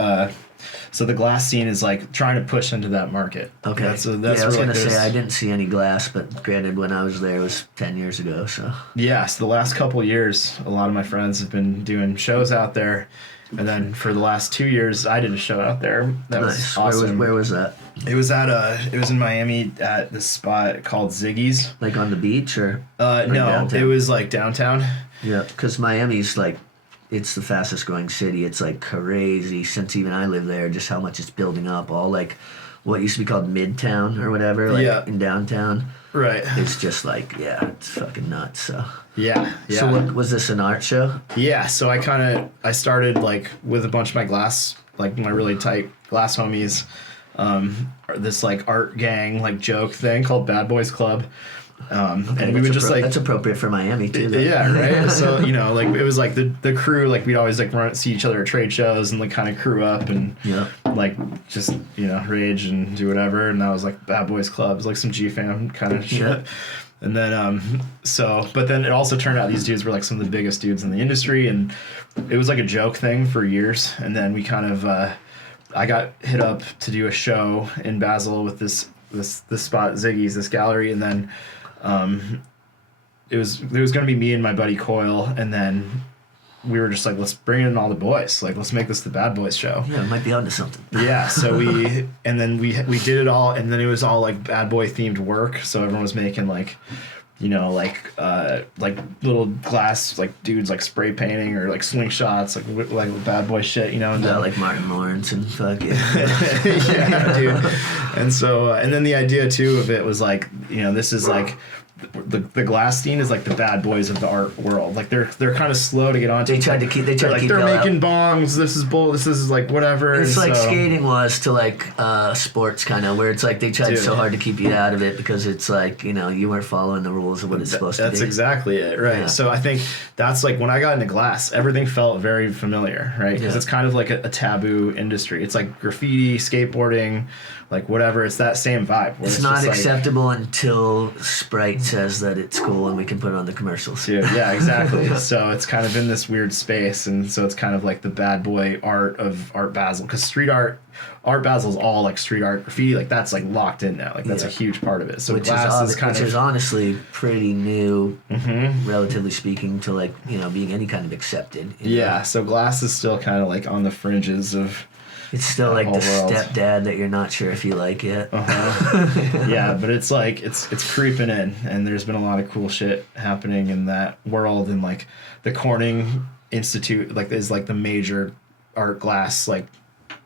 so the glass scene is like trying to push into that market. Okay. That's yeah, I was where, like, gonna say there's- I didn't see any Glass, but granted, when I was there it was 10 years ago. So Yeah, so the last couple of years, a lot of my friends have been doing shows out there, and then for the last 2 years, I did a show out there. That nice. was awesome. Where was that? It was it was in Miami at this spot called Ziggy's. Like on the beach or? No, downtown? it was like downtown. Yeah, because Miami's like, it's the fastest growing city. It's like crazy since even I live there, just how much it's building up. All like what used to be called Midtown or whatever, like Yeah. in downtown. Right. It's just like, yeah, it's fucking nuts. So, Yeah. so what was this, an art show? Yeah, so I started like with a bunch of my glass, like my really tight glass homies, this like art gang like joke thing called Bad Boys Club. And we would just like, that's appropriate for Miami too. Though. yeah, right. So, you know, like it was like the crew, like we'd always like see each other at trade shows and like kind of crew up and Yeah. like just, you know, rage and do whatever. And that was like Bad Boys Club. It was like some G-Fam kind of shit. Yeah. And then but then it also turned out these dudes were like some of the biggest dudes in the industry, and it was like a joke thing for years. And then we kind of I got hit up to do a show in Basel with this spot, Ziggy's, this gallery, and then there was gonna be me and my buddy Coyle, and then we were just like, let's bring in all the boys, like let's make this the Bad Boys show. Yeah, it might be onto something. Yeah, so we did it all, and then it was all like bad boy themed work. So everyone was making like, you know, like little glass like dudes like spray painting or like slingshots, like bad boy shit, you know. And Yeah, then, like Martin Lawrence and fucking. yeah, dude. And so and then the idea too of it was like, you know, this is like the glass scene is like the bad boys of the art world. Like they're kind of slow to get onto. They tried to keep They're making bongs. This is like whatever. It's like so, skating was to like sports kind of, where it's like they tried so hard to keep you out of it because it's like, you know, you weren't following the rules of what it's supposed to be. That's exactly it, right? Yeah. So I think that's like when I got into glass, everything felt very familiar, right? Because it's kind of like a taboo industry. It's like graffiti, skateboarding, like whatever. It's that same vibe. It's not acceptable until Sprite says that it's cool and we can put it on the commercials. Dude, yeah, exactly. So it's kind of in this weird space, and so it's kind of like the bad boy art of Art Basel, because street art Basel is all like street art graffiti, like that's like locked in now, like that's a huge part of it. So which glass is honestly pretty new, relatively speaking, to like, you know, being any kind of accepted. Yeah, so glass is still kind of like on the fringes of. It's still like the stepdad that you're not sure if you like yet. Yeah, but it's like it's creeping in, and there's been a lot of cool shit happening in that world, and like the Corning Institute like is like the major art glass like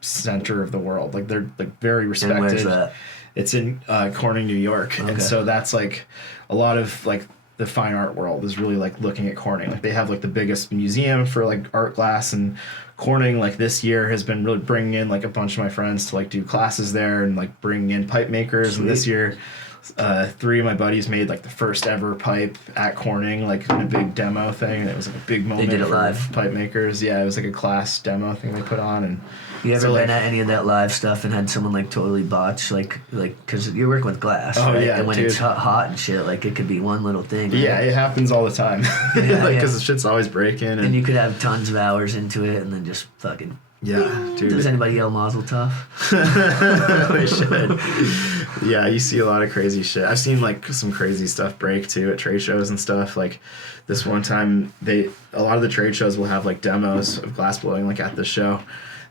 center of the world. Like they're like very respected. And where's that? It's in Corning, New York, and so that's like a lot of like the fine art world is really like looking at Corning. Like they have like the biggest museum for like art glass, and Corning like this year has been really bringing in like a bunch of my friends to like do classes there and like bringing in pipe makers. Sweet. And this year 3 of my buddies made like the first ever pipe at Corning, like in a big demo thing, and it was like a big moment. They did it for live. Pipe makers. Yeah, it was like a class demo thing they put on. And you ever been at any of that live stuff and had someone like totally botch, like because you're working with glass, right? Yeah, and when it's hot and shit, like it could be one little thing. Right? Yeah, it happens all the time. Because the shit's always breaking. And you could have tons of hours into it and then just fucking. Yeah, dude. Does anybody yell Mazel Tov? We should. Yeah, you see a lot of crazy shit. I've seen like some crazy stuff break too at trade shows and stuff. Like this one time, a lot of the trade shows will have like demos of glass blowing like at the show,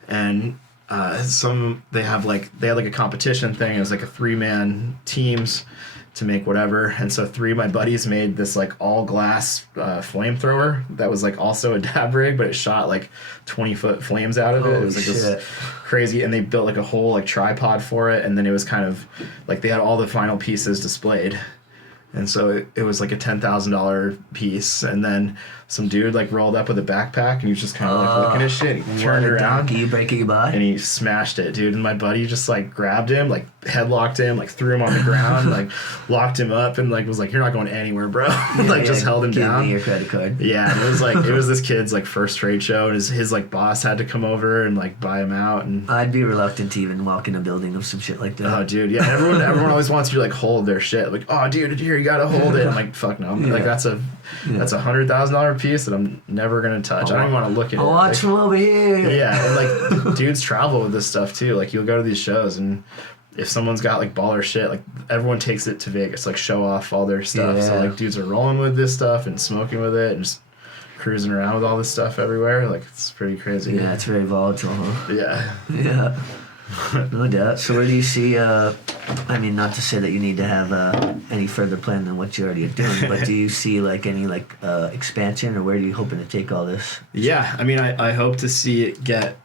and they had like a competition thing. It was like a 3-man teams to make whatever, and so 3 of my buddies made this like all glass flamethrower that was like also a dab rig, but it shot like 20-foot flames out of it. It was like this crazy, and they built like a whole like tripod for it, and then it was kind of like they had all the final pieces displayed, and so it was like a $10,000 piece, and then some dude like rolled up with a backpack, and he was just kind of like looking at shit. He turned around, you breaking your body, and he smashed it, dude. And my buddy just like grabbed him, like headlocked him, like threw him on the ground, like locked him up, and like was like, "You're not going anywhere, bro." Just held him down. Give me your credit card. Yeah, and it was this kid's like first trade show, and his like boss had to come over and like buy him out. And I'd be reluctant to even walk in a building of some shit like that. Oh, dude, yeah. Everyone always wants you to like hold their shit. Like, oh, dude, here you gotta hold it. I'm like, fuck no. Like that's a $100,000 piece that I'm never gonna touch. I don't even want to look at it. I'll watch from over here. Yeah, and like dudes travel with this stuff too. Like you'll go to these shows, and if someone's got like baller shit, like everyone takes it to Vegas, like show off all their stuff. So like dudes are rolling with this stuff and smoking with it and just cruising around with all this stuff everywhere. Like it's pretty crazy. Yeah, it's very volatile, huh? Yeah. Yeah. No doubt. So where do you see, I mean, not to say that you need to have any further plan than what you already are doing, but do you see like any like expansion, or where are you hoping to take all this? Yeah, I mean, I hope to see it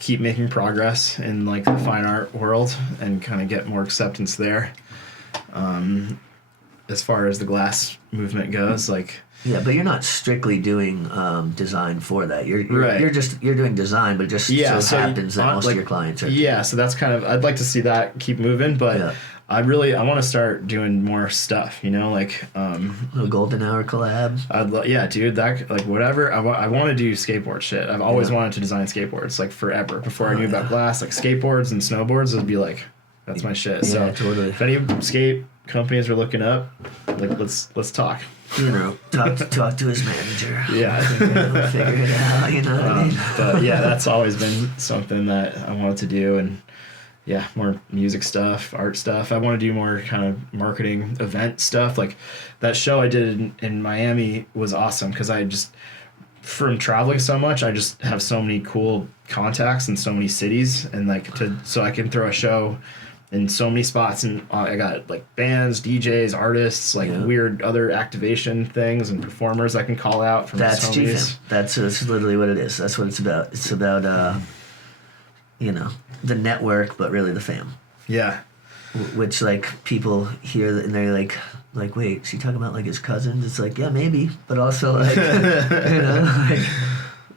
keep making progress in like the fine art world and kind of get more acceptance there. As far as the glass movement goes, like. Yeah, but you're not strictly doing design for that. You're doing design, but it just so happens that most of your clients are. Yeah, so that's kind of, I'd like to see that keep moving, but I want to start doing more stuff, you know, like a golden hour collab. Yeah, dude, that like whatever. I want to do skateboard shit. I've always wanted to design skateboards, like forever. Before I knew about glass, like skateboards and snowboards would be like, that's my shit. Yeah, so totally. If any skate companies are looking up, like let's talk. You know, talk to his manager. Yeah. Figure it out, you know what I mean? But yeah, that's always been something that I wanted to do, and yeah, more music stuff, art stuff. I want to do more kind of marketing event stuff. Like that show I did in Miami was awesome because I just, from traveling so much, I just have so many cool contacts in so many cities, and like so I can throw a show in so many spots, and I got like bands, DJs, artists, like weird other activation things and performers I can call out from that's the homies. That's literally what it is. That's what it's about. It's about you know, the network, but really the fam. Yeah. Which like people hear and they're like like, wait, is he talking about like his cousins? It's like, yeah, maybe, but also like, you know, like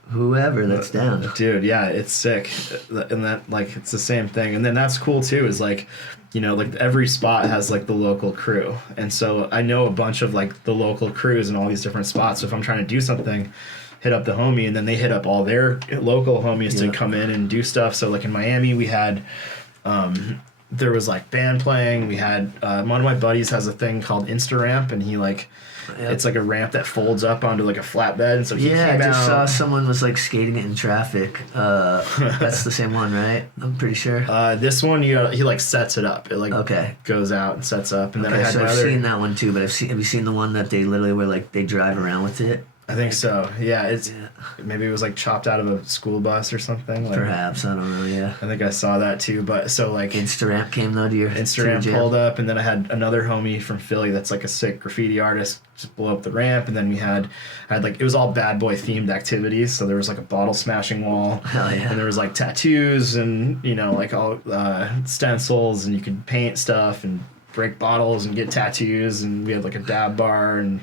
whoever that's down. Dude, yeah, it's sick, and that like it's the same thing, and then that's cool too. Is like, you know, like every spot has like the local crew, and so I know a bunch of like the local crews in all these different spots. So if I'm trying to do something, hit up the homie, and then they hit up all their local homies to come in and do stuff. So like in Miami, we had. There was like band playing. We had one of my buddies has a thing called Insta Ramp, and he like it's like a ramp that folds up onto like a flatbed. And so he I came just out. saw someone was like skating it in traffic. That's the same one, right? I'm pretty sure. This one he like sets it up. It like goes out and sets up, and then I had so my I've other. seen that one too. But have you seen the one that they literally were like they drive around with it? I think so. Yeah, maybe it was like chopped out of a school bus or something. Like, Perhaps, I don't know. Yeah. I think I saw that too. But so like Instaramp came though to your Instagram to your pulled up, and then I had another homie from Philly that's like a sick graffiti artist just blow up the ramp, and then we had like it was all bad boy themed activities. So there was like a bottle smashing wall, Hell yeah. and there was like tattoos and you know like all stencils, and you could paint stuff and break bottles and get tattoos, and we had like a dab bar and.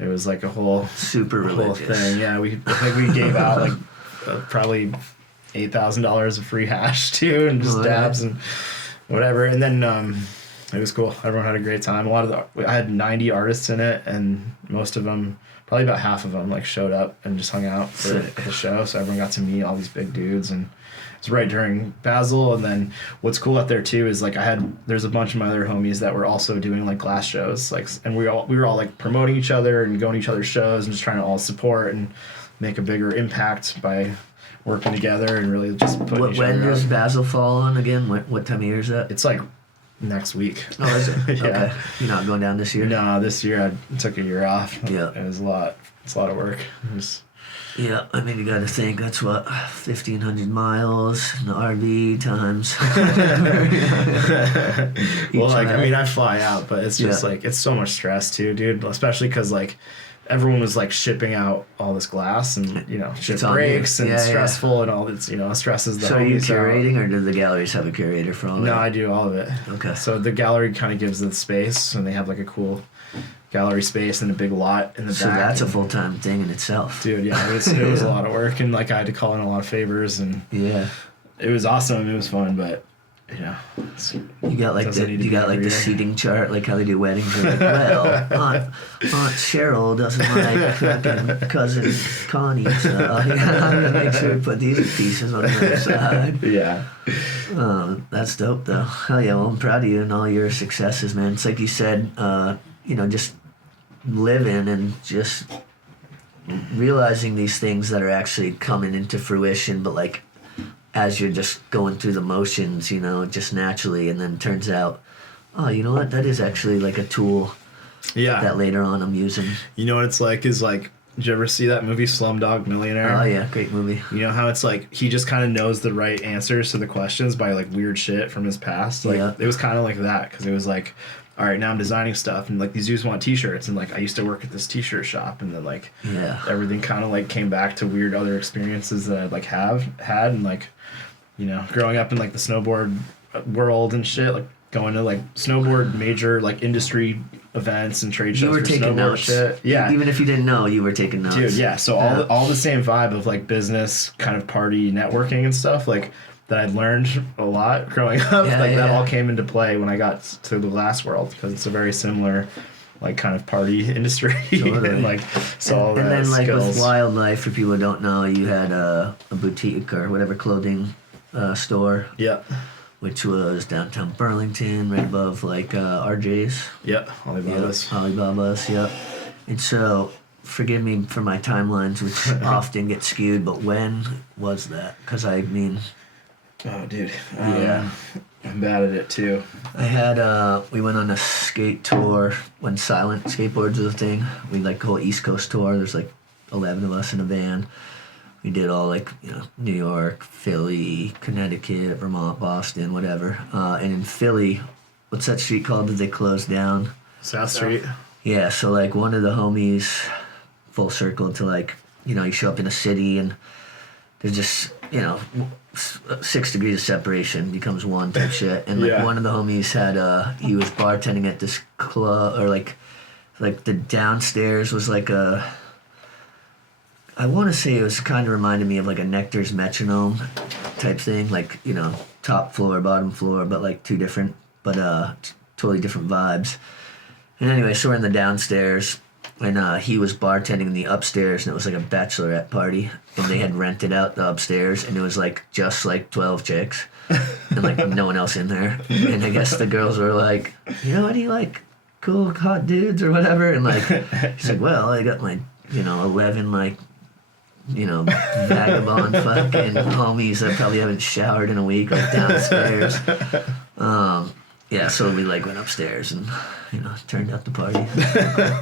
It was like a whole religious thing. Yeah, I think we gave out like probably $8,000 of free hash too, and just dabs and whatever. And then it was cool. Everyone had a great time. I had 90 artists in it, and most of them, probably about half of them, like showed up and just hung out for the show. So everyone got to meet all these big dudes, and it's right during Basel. And then what's cool out there too is like there's a bunch of my other homies that were also doing like glass shows, like, and we were all like promoting each other and going to each other's shows and just trying to all support and make a bigger impact by working together and really just putting each other When does out. Basel fall on again? What time of year is that? It's like next week. Oh, is it? Yeah. Okay. You're not going down this year? No, this year I took a year off. Yeah. It was a lot. It's a lot of work. Yeah, I mean, you got to think that's what 1,500 miles in the RV times. Well, like I mean, I fly out, but it's just like it's so much stress too, dude. Especially because like everyone was like shipping out all this glass, and you know, ship breaks and stressful and all this. You know, stresses the. So are you curating, or do the galleries have a curator for all that? No, I do all of it. Okay. So the gallery kind of gives the space, and they have like a cool gallery space and a big lot in the back. So that's a full-time thing in itself. Dude, yeah, it was a lot of work, and like I had to call in a lot of favors, and it was awesome. It was fun, but you know, you got like the seating chart, like how they do weddings. You're like, well, Aunt Cheryl doesn't like fucking cousin Connie, so I'm gonna make sure to put these pieces on the other side. Yeah. That's dope though. Hell yeah, well, I'm proud of you and all your successes, man. It's like you said, you know, just living and just realizing these things that are actually coming into fruition, but like as you're just going through the motions, you know, just naturally, and then it turns out, oh, you know what, that is actually like a tool that later on I'm using. You know what it's like is like, did you ever see that movie Slumdog Millionaire? Oh yeah, great movie. You know how it's like he just kind of knows the right answers to the questions by like weird shit from his past? Like it was kind of like that, because it was like, all right, now I'm designing stuff, and like these dudes want t-shirts, and like I used to work at this t-shirt shop, and then like everything kind of like came back to weird other experiences that I like had, and like, you know, growing up in like the snowboard world and shit, like going to like snowboard major like industry events and trade shows. You were for taking snowboard notes. Shit. Yeah. Even if you didn't know, you were taking notes. Dude, yeah. So all the same vibe of like business kind of party networking and stuff like that I'd learned a lot growing up. That all came into play when I got to the glass world, because it's a very similar like kind of party industry. Totally. And like so and then like skills. with Wildlife, for people who don't know, you had a boutique or whatever clothing store. Yeah. Which was downtown Burlington, right above like RJ's. Yep, Alibaba's, yep. And so, forgive me for my timelines, which often get skewed, but when was that? Because I mean... Oh, dude. I'm bad at it, too. I had, we went on a skate tour when silent skateboards was a thing. We like whole East Coast tour. There's like 11 of us in a van. We did all like, you know, New York, Philly, Connecticut, Vermont, Boston, whatever. And in Philly, what's that street called that they closed down? South Street. Yeah, so like one of the homies, full circle to like, you know, you show up in a city and there's just, 6 degrees of separation becomes one type shit. And like one of the homies had he was bartending at this club, or like the downstairs was like I want to say it was kind of reminded me of like a Nectar's metronome type thing, like, top floor, bottom floor, but like two different, but totally different vibes. And anyway, so we're in the downstairs, and he was bartending in the upstairs, and it was like a bachelorette party, and they had rented out the upstairs, and it was like just like 12 chicks, and like no one else in there. And I guess the girls were like, what do you like? Cool, hot dudes or whatever. And like, he's like, well, I got my, 11 like, vagabond fucking homies that probably haven't showered in a week, like downstairs. So we like went upstairs and turned out the party.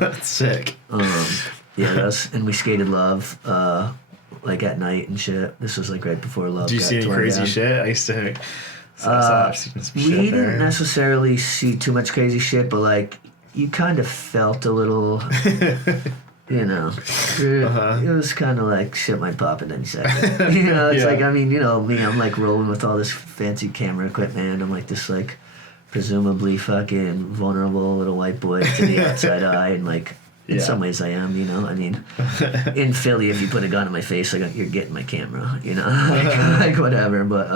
That's sick. And we skated Love like at night and shit. This was like right before Love. Do you got see any torn crazy down. shit? I used to. We didn't necessarily see too much crazy shit, but like you kind of felt a little. It was kind of like shit might pop in any second. It's like, I mean, me, I'm like rolling with all this fancy camera equipment. I'm like this like presumably fucking vulnerable little white boy to the outside eye, and like in some ways I am, I mean, in Philly, if you put a gun in my face, like you're getting my camera, like whatever. But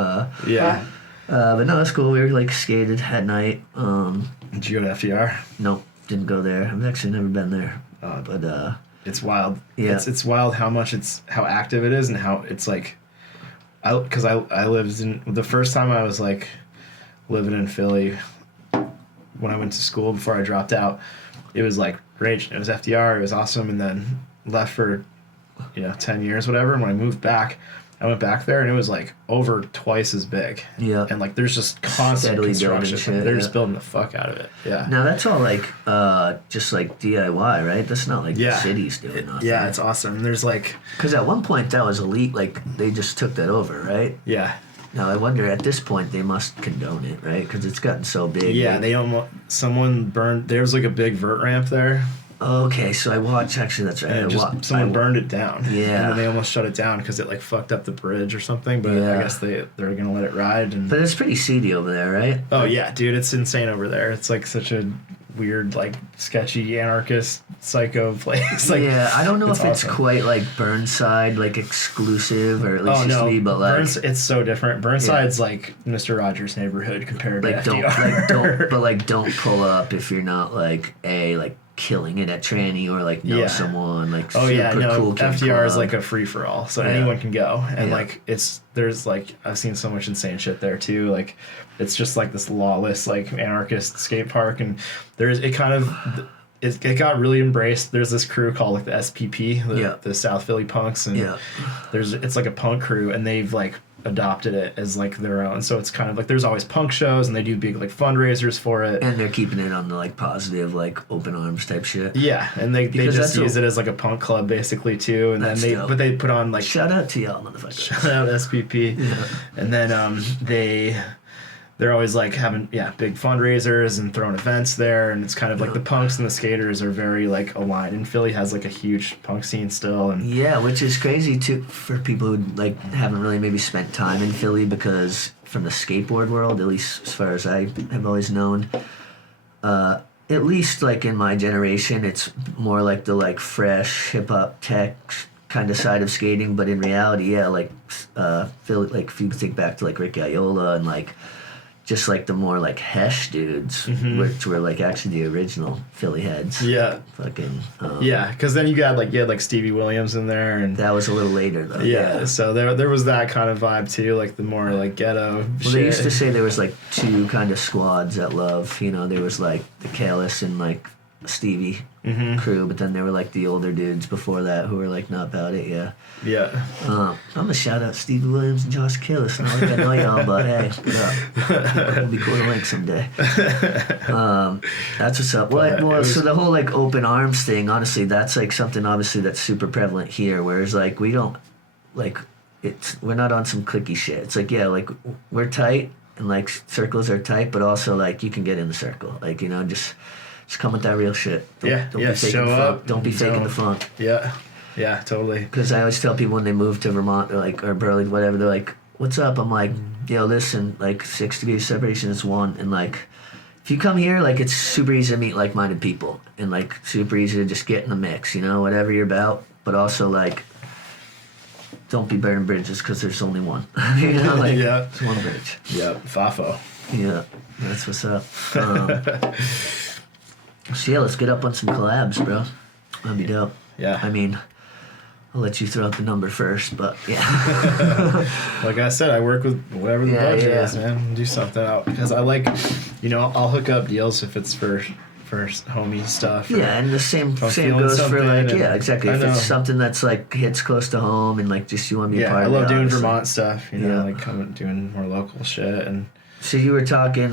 but no, it's cool. We were like skated at night. Did you go to FDR? Nope, didn't go there. I've actually never been there. But it's wild. Yeah, it's wild how active it is, and how it's like, because I lived in the first time I was like living in Philly when I went to school before I dropped out. It was like rage. It was FDR. It was awesome, and then left for 10 years, whatever. And when I moved back, I went back there, and it was like over twice as big. Yeah. And like there's just constant steadily construction. Shit, They're just building the fuck out of it. Yeah. Now that's all like just like DIY, right? That's not like the city's doing nothing. Yeah, it's awesome. There's like, because at one point that was elite. Like they just took that over, right? Yeah. Now I wonder at this point they must condone it, right? Because it's gotten so big. Yeah, someone burned. There was like a big vert ramp there. Okay, so I watched. Actually, that's right. And someone burned it down. Yeah, and then they almost shut it down because it like fucked up the bridge or something. But I guess they're gonna let it ride. But it's pretty seedy over there, right? Oh yeah, dude, it's insane over there. It's like such a weird, like sketchy, anarchist, psycho place. Like, yeah, I don't know if it's awesome. Quite like Burnside, like exclusive, or at least used to be, but like it's so different. Burnside's like Mr. Rogers' neighborhood compared to FDR. Don't pull up if you're not like killing it at tranny or like know someone like cool kid FDR club. is like a free for all, so anyone can go, and like there's like I've seen so much insane shit there too. Like it's just like this lawless like anarchist skate park, and it got really embraced. There's this crew called like the SPP, the South Philly Punks, and it's like a punk crew, and they've like adopted it as like their own. So it's kind of like there's always punk shows, and they do big like fundraisers for it, and they're keeping it on the like positive like open arms type shit. Yeah, and they just use it as like a punk club basically too, and then they put on like shout out to y'all motherfuckers. Shout out SPP. And then they're always like having big fundraisers and throwing events there, and it's kind of like the punks and the skaters are very like aligned, and Philly has like a huge punk scene still, and which is crazy too for people who like haven't really maybe spent time in Philly, because from the skateboard world, at least as far as I have always known, at least like in my generation, it's more like the like fresh hip hop tech kind of side of skating, but in reality, Philly, like if you think back to like Rick Iola and like just like the more like Hesh dudes, which were like actually the original Philly heads. Yeah. Fucking. Because then you had like Stevie Williams in there, and that was a little later though. Yeah. So there was that kind of vibe too, like the more like ghetto. Well, shit. They used to say there was like two kind of squads at Love. There was like the Kalis and like Stevie crew, but then there were like the older dudes before that who were like not about it. Yeah. I'm gonna shout out Stevie Williams and Josh Killis. Not like I know y'all, but hey, what up? It'll be cool to link someday. That's what's up. So the whole like open arms thing, honestly, that's like something obviously that's super prevalent here. Whereas like we don't like we're not on some cliquey shit. It's like like we're tight and like circles are tight, but also like you can get in the circle. Like Just come with that real shit. Don't be faking show up. Don't be faking the funk. Yeah. Yeah, totally. Because I always tell people when they move to Vermont, they're like, or Burlington, whatever, they're like, what's up? I'm like, yo, listen, like 6 degrees separation is one. And like, if you come here, like it's super easy to meet like-minded people and like super easy to just get in the mix, you know, whatever you're about. But also like, don't be burning bridges because there's only one. You know, like Yeah. it's one bridge. Yeah, Fafo. Yeah, that's what's up. So yeah, let's get up on some collabs, bro. That'd be dope. Yeah. I mean, I'll let you throw out the number first, but yeah. Like I said, I work with whatever the budget is, man. Do something out because I like, you know, I'll hook up deals if it's for homie stuff. Yeah, and the same I'm same feeling goes for something like, and yeah, exactly. I If know. it's something that's like hits close to home and like just you want to be a Yeah, part I of it. love doing obviously. Vermont stuff. You know, Yeah. like coming doing more local shit and. So you were talking,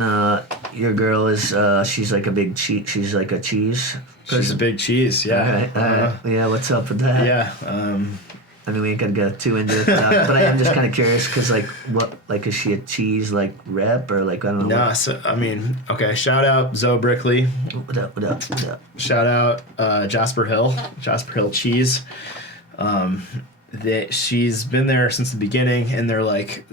your girl is, she's like a big cheese, she's like a cheese person. She's a big cheese, yeah. Alright. Yeah, what's up with that? Yeah. I mean, we ain't gonna get too into it now, but I am just kind of curious because, like, what, like, is she a cheese, like, rep or, like, I don't know. Nah, so, I mean, okay, shout out Zoe Brickley. What up, what up, what up? Shout out Jasper Hill Cheese. She's been there since the beginning, and they're like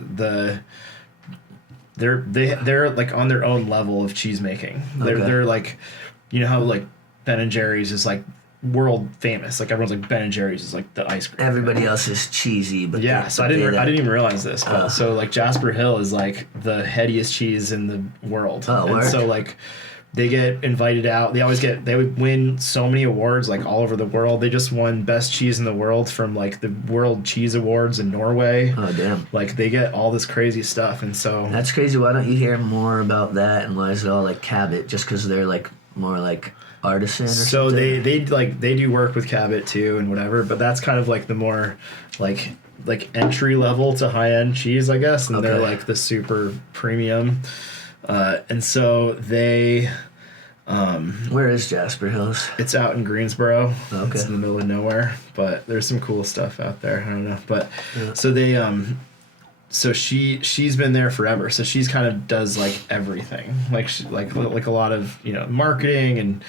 they're like on their own level of cheese making. They're like, you know how like Ben and Jerry's is like world famous. Like everyone's like Ben and Jerry's is like the ice cream. Everybody else is cheesy, but Yeah, so I didn't even realize this, but so like Jasper Hill is like the headiest cheese in the world. Oh, and word. so like they get invited out. They would win so many awards like all over the world. They just won best cheese in the world from like the World Cheese Awards in Norway. Oh, damn. Like they get all this crazy stuff, and so That's crazy. Why don't you hear more about that, and why is it all like Cabot? Just because they're like more like artisan or so something? they do work with Cabot too and whatever, but that's kind of like the more like entry level to high end cheese, I guess, and they're Okay. like the super premium. And so they Where is Jasper Hills? it's out in Greensboro. Okay. It's in the middle of nowhere, but there's some cool stuff out there. I don't know, but Yeah. so they so she's been there forever, so she's kind of does like everything, like like a lot of, you know, marketing and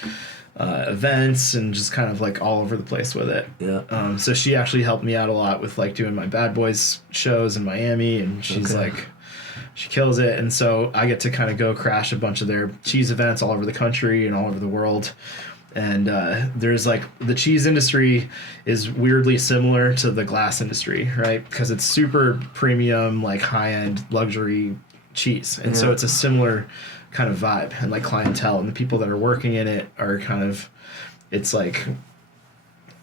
events and just kind of like all over the place with it. Yeah. So she actually helped me out a lot with like doing my Bad Boys shows in Miami, and she's Okay. like, she kills it. And so I get to kind of go crash a bunch of their cheese events all over the country and all over the world. And there's like the cheese industry is weirdly similar to the glass industry, right? Because it's super premium, like high end luxury cheese. And so Yeah. it's a similar kind of vibe and like clientele, and the people that are working in it are kind of, it's like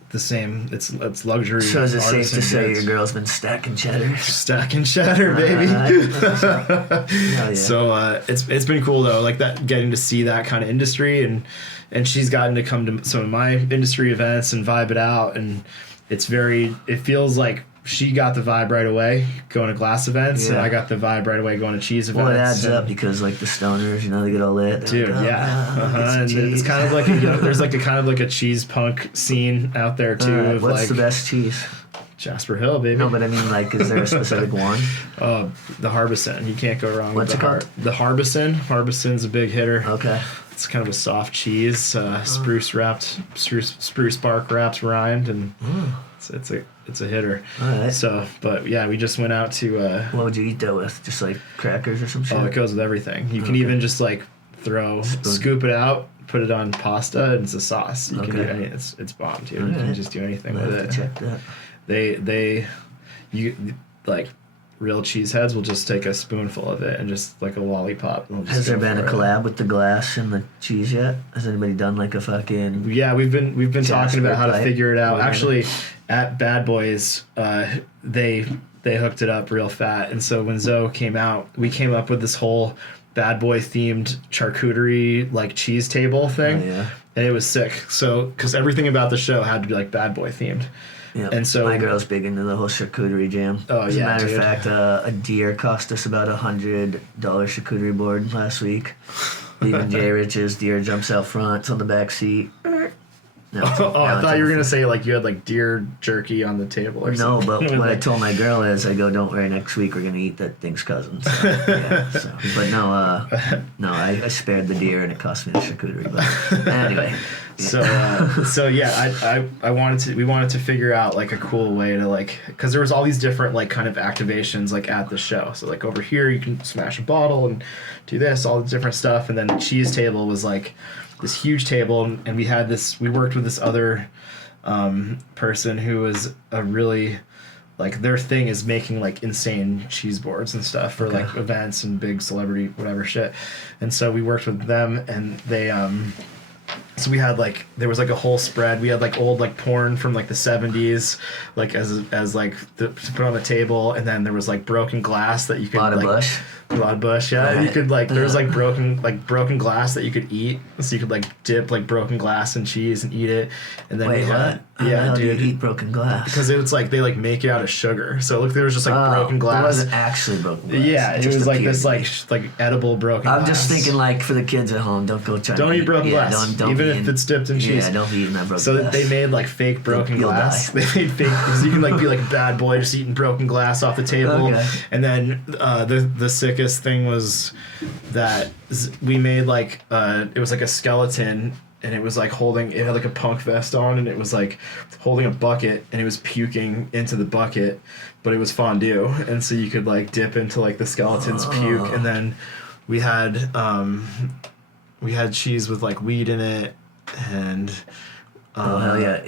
the same. It's luxury. So is it safe artisan to say goods. your girl's been stacking cheddar? Stacking cheddar, baby. Hell yeah. So it's been cool though, like that, getting to see that kind of industry, and she's gotten to come to some of my industry events and vibe it out, and it feels like she got the vibe right away going to glass events, and Yeah. I got the vibe right away going to cheese events. Well, it adds and- up because like the stoners, you know, they get all lit. They're Dude, like, oh, yeah, get some and it's cheese. kind of like there's like a kind of like a cheese punk scene out there too. Alright, Of what's like the best cheese? Jasper Hill, baby. No, but I mean, like, is there a specific one? The Harbison. You can't go wrong What's with it called? The Harbison. Harbison's a big hitter. Okay. It's kind of a soft cheese, spruce bark wrapped rind, and it's a hitter. All right. So, but yeah, we just went out to. What would you eat that with? Just like crackers or some shit? Oh, it goes with everything. You can Okay. even just like scoop it out, put it on pasta, and it's a sauce. You can do. Okay. I mean, it's bomb, dude. All You can right. just do anything I'll with have it. to check that. You like real cheeseheads will just take a spoonful of it and just like a lollipop. And they'll just Has there go been a for it. collab with the glass and the cheese yet? Has anybody done like a fucking? Yeah, we've been talking about how to Jasper figure it out. Pipe. Actually, at Bad Boys, they hooked it up real fat, and so when Zoe came out, we came up with this whole Bad Boy themed charcuterie like cheese table thing, Oh, yeah. and it was sick. So because everything about the show had to be like Bad Boy themed. Yeah. And so- my girl's big into the whole charcuterie jam. Oh, As a yeah, matter dude. of fact, a deer cost us about $100 charcuterie board last week. Leaving Jay Rich's deer jumps out front. It's on the back seat. No, I thought you were gonna say like you had like deer jerky on the table or No, something. but what I told my girl is, I go, don't worry, next week we're gonna eat that thing's cousin. So, yeah, but no, I spared the deer and it cost me the charcuterie. But anyway, So yeah, we wanted to figure out like a cool way to like, because there was all these different like kind of activations like at the show. So like over here you can smash a bottle and do this, all the different stuff, and then the cheese table was like this huge table, and we worked with this other person who was a really, like, their thing is making like insane cheese boards and stuff for like events and big celebrity whatever shit. And so we worked with them, and they so we had like, there was like a whole spread. We had like old like porn from like the 70s, like as like to put on the table, and then there was like broken glass that you could a lot of bush, yeah. Right. You could like, there was like broken glass that you could eat, so you could like dip like broken glass in cheese and eat it. And then Wait, we had, what? How do you eat broken glass? because it was like they like make it out of sugar, so look, there was just like broken glass. It wasn't actually broken glass. Yeah, it just was like appeared this to be. like edible broken glass. I'm just thinking, like, for the kids at home, don't go trying Don't to eat broken glass, Don't even be if it's dipped in cheese. Yeah, don't be eating that broken So glass. they made like fake broken You'll glass. die. They made fake, because you can like be like a bad boy just eating broken glass off the table. Okay. And then the sickest thing was that we made like it was like a skeleton, and it was like it had like a punk vest on, and it was like holding a bucket, and it was puking into the bucket, but it was fondue, and so you could like dip into like the skeleton's puke. And then we had cheese with like weed in it, and oh hell yeah!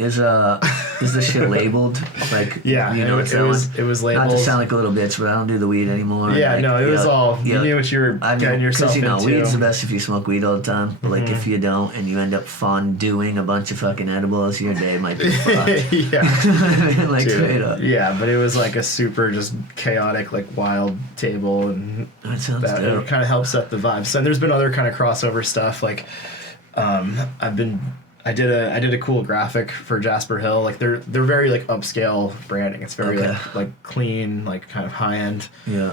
Is this shit labeled? Like, yeah, you know, it was labeled. Not to sound like a little bitch, but I don't do the weed anymore. Yeah, like, no, it was all, you knew what you were I mean, getting yourself into. weed's the best if you smoke weed all the time. But like, if you don't and you end up fonduing a bunch of fucking edibles, your day might be fucked. Yeah. Like, Dude, straight up. yeah, but it was like a super just chaotic, like wild table, and That sounds that dope. it kind of helps set the vibes. And there's been other kind of crossover stuff. Like, I did a cool graphic for Jasper Hill. Like they're very like upscale branding. It's very like clean, like kind of high end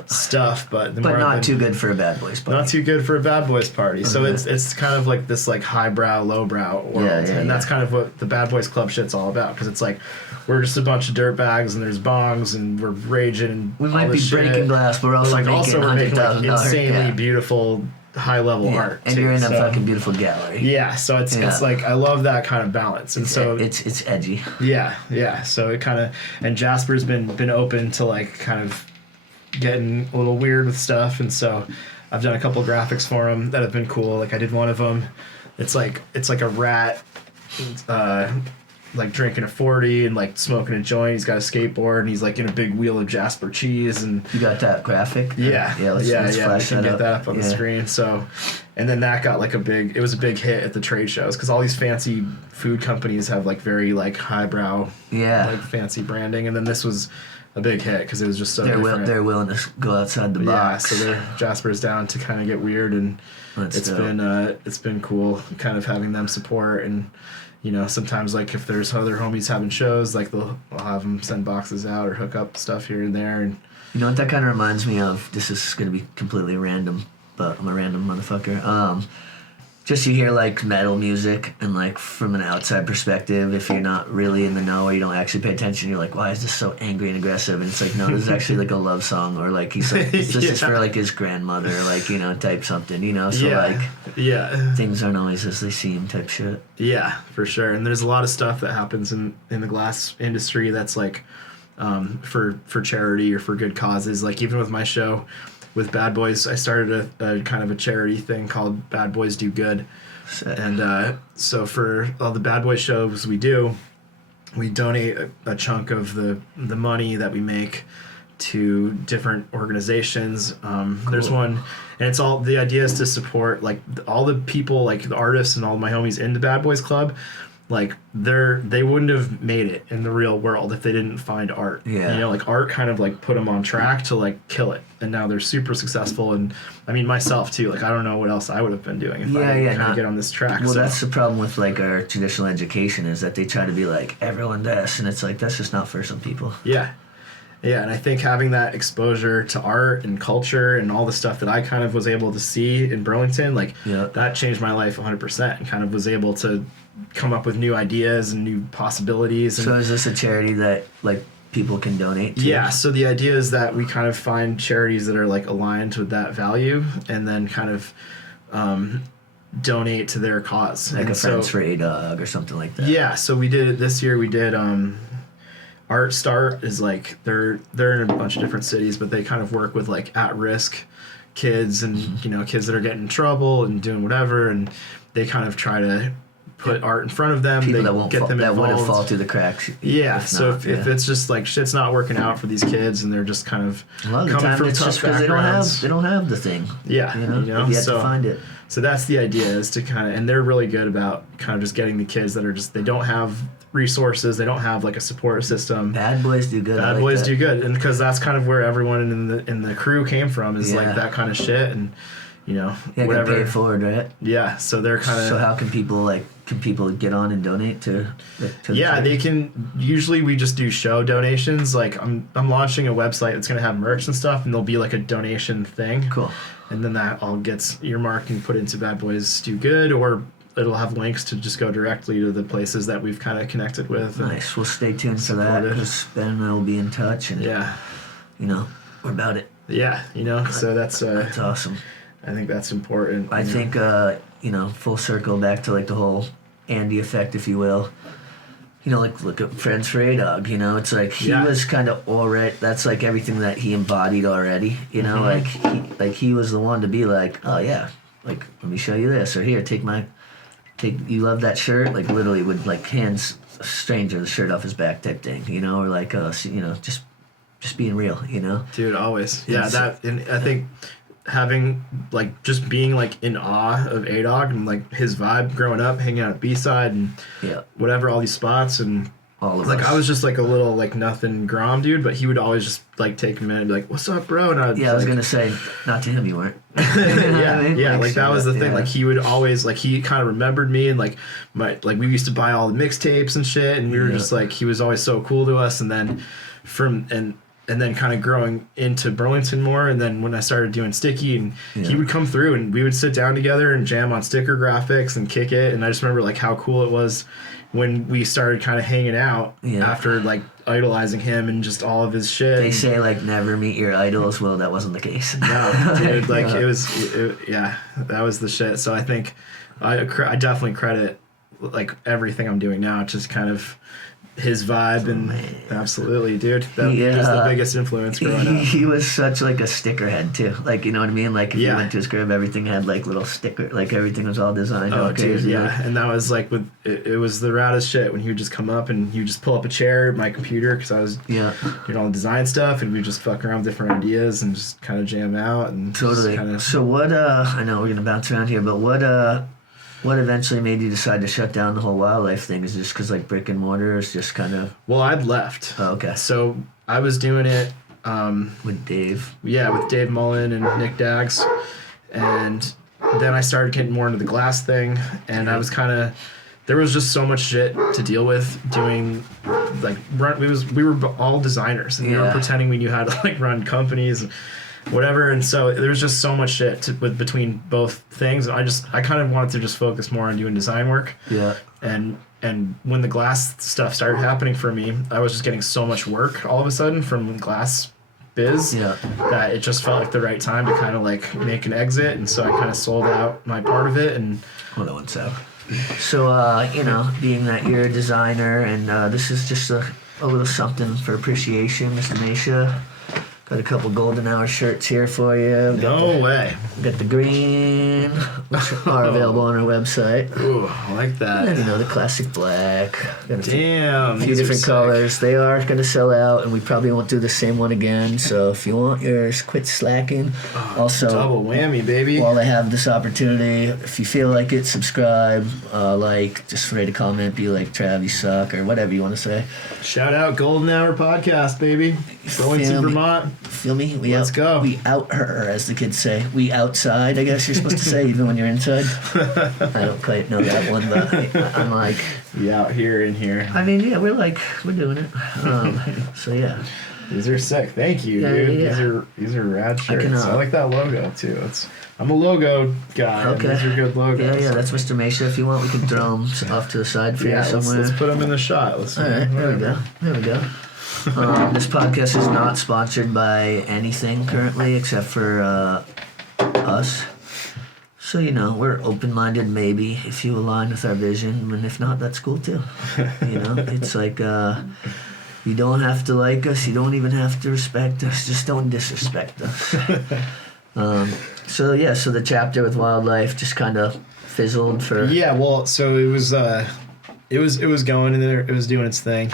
stuff. But not too good for a bad boys party. Not too good for a bad boys party. So it's kind of like this like highbrow, lowbrow world, and that's kind of what the Bad Boys Club shit's all about. Because it's like we're just a bunch of dirtbags, and there's bongs, and we're raging. And we might all be this breaking shit. glass, but we're also Like making we're making like $100,000. insanely beautiful, high level art. And too, you're in a so. fucking beautiful gallery. Yeah, so it's like I love that kind of balance, and so it's edgy. Yeah. So it kind of, and Jasper's been open to like kind of getting a little weird with stuff, and so I've done a couple graphics for him that have been cool. Like I did one of them. It's like a rat, like drinking a 40 and like smoking a joint. He's got a skateboard, and he's like in a big wheel of Jasper cheese. And You got that graphic? yeah, Let's we flash can that get up. that up on the screen. So, and then that got like it was a big hit at the trade shows, because all these fancy food companies have like very like highbrow, like fancy branding, and then this was a big hit because it was just so different. They're willing to go outside the box. Yeah, so Jasper's down to kind of get weird, and it's been cool kind of having them support. And you know, sometimes like if there's other homies having shows, like I'll have them send boxes out or hook up stuff here and there. And you know what that kind of reminds me of? This is going to be completely random, but I'm a random motherfucker. Just you hear like metal music, and like from an outside perspective, if you're not really in the know or you don't actually pay attention, you're like, why is this so angry and aggressive? And it's like, no, this is actually like a love song, or like this is for like his grandmother, like, you know, type something, you know. So things aren't always as they seem, type shit. Yeah, for sure. And there's a lot of stuff that happens in the glass industry that's like for charity or for good causes. Like even with my show with Bad Boys, I started a kind of a charity thing called Bad Boys Do Good. Sick. And so for all the Bad Boys shows we do, we donate a chunk of the money that we make to different organizations. There's one, and it's all, the idea is to support like all the people, like the artists and all my homies in the Bad Boys Club. Like they wouldn't have made it in the real world if they didn't find art. Yeah. You know, like art kind of like put them on track to like kill it, and now they're super successful. And I mean myself too. Like I don't know what else I would have been doing if I didn't kind of get on this track. Well, so. that's the problem with like our traditional education, is that they try to be like everyone does, and it's like that's just not for some people. Yeah. Yeah, and I think having that exposure to art and culture and all the stuff that I kind of was able to see in Burlington, like that changed my life 100%, and kind of was able to come up with new ideas and new possibilities. And so is this a charity that like people can donate to? Yeah, so the idea is that we kind of find charities that are like aligned with that value, and then kind of donate to their cause. Like And a Friends for a Dog or something like that. Yeah, so we did it this year. We did Art Start is like they're in a bunch of different cities, but they kind of work with like at risk kids and kids that are getting in trouble and doing whatever, and they kind of try to put art in front of them. People they that won't get them that involved. wouldn't fall through the cracks. Yeah, so not, if it's just like shit's not working out for these kids and they're just kind of a lot of the coming time from it's tough just because backgrounds. they don't have the thing. Yeah, you have to find it. So that's the idea, is to kind of, and they're really good about kind of just getting the kids that are just, they don't have resources, they don't have like a support system. Bad Boys do good. Bad Boys do good, and because that's kind of where everyone in the crew came from, is like that kind of shit, and whatever. Get paid forward, right? Yeah, so they're kind of. So how can people get on and donate to the Yeah, church? they can. Usually we just do show donations. Like I'm launching a website that's gonna have merch and stuff, and there'll be like a donation thing. Cool. And then that all gets earmarked and put into Bad Boys Do Good, or it'll have links to just go directly to the places that we've kind of connected with. Nice. We'll stay tuned for that, because Ben and I will be in touch, and we're about it. Yeah, so that's awesome. I think that's important. I think full circle back to like the whole Andy effect, if you will. Like look at Friends for a Dog. It's like he was kind of already. That's like everything that he embodied already. Like he was the one to be like, oh yeah, like let me show you this, or here, take you love that shirt. Like literally would like hands a stranger the shirt off his back type thing. Or like just being real. Dude, always. Yeah, and I think having like just being like in awe of A-Dog and like his vibe growing up, hanging out at B-side and whatever, all these spots, and all of like us. I was just like a little like nothing Grom dude, but he would always just like take a minute and be like, what's up, bro? And I was gonna say, not to him you weren't. yeah, like that was the thing. Like he would always like, he kind of remembered me, and like we used to buy all the mixtapes and shit, and we were just like, he was always so cool to us. And then and then kind of growing into Burlington more, and then when I started doing Sticky, and he would come through and we would sit down together and jam on sticker graphics and kick it, and I just remember like how cool it was when we started kind of hanging out after like idolizing him and just all of his shit. They say like never meet your idols. Well, that wasn't the case. No, dude, like that was the shit. So I think I definitely credit like everything I'm doing now, just kind of his vibe, and absolutely, dude, that was the biggest influence growing up. He was such like a sticker head too, like what I mean, like if you went to his crib, everything had like little sticker, like everything was all designed. Oh, dude, and that was like it was the raddest shit when he would just come up and he would just pull up a chair at my computer, because I was doing all the design stuff, and we just fuck around with different ideas and just kind of jam out and totally. So what? I know we're gonna bounce around here, but what eventually made you decide to shut down the whole wildlife thing? Is it just because like brick and mortar is just kind of... Well, I'd left. Oh, okay. So I was doing it... with Dave. Yeah, with Dave Mullen and Nick Daggs. And then I started getting more into the glass thing, and I was kind of... There was just so much shit to deal with doing... Like, we were all designers, and we were pretending we knew how to like run companies and whatever, and so there was just so much shit between both things. I kind of wanted to just focus more on doing design work. Yeah. And when the glass stuff started happening for me, I was just getting so much work all of a sudden from glass biz that it just felt like the right time to kind of like make an exit, and so I kind of sold out my part of it. And hold on one sec. So being that you're a designer, and this is just a little something for appreciation, Mr. Machia. Got a couple golden hour shirts here for you. No way. Got the green, which are available on our website. Ooh, I like that. And the classic black. Got a few different colors. They are going to sell out, and we probably won't do the same one again. So if you want yours, quit slacking. Also, double whammy, baby. While I have this opportunity, if you feel like it, subscribe, just write a comment, be like, Trav, you suck, or whatever you want to say. Shout out Golden Hour Podcast, baby. Burlington, Vermont. Feel me? Let's go. We out her, as the kids say. We outside, I guess you're supposed to say, even when you're inside. I don't quite know that one, but I'm like... We out here, in here. I mean, yeah, we're doing it. So, yeah. These are sick. Thank you, dude. Yeah. These are rad shirts. I like that logo, too. I'm a logo guy. Okay. These are good logos. Yeah, that's Mr. Machia. If you want, we can throw them off to the side for you somewhere. Let's put them in the shot. All right, there we go. This podcast is not sponsored by anything currently except for us. So, we're open-minded maybe if you align with our vision, and if not, that's cool too. It's like you don't have to like us, you don't even have to respect us, just don't disrespect us. So the chapter with wildlife just kind of fizzled for... Yeah, well, so it was going in there, it was doing its thing,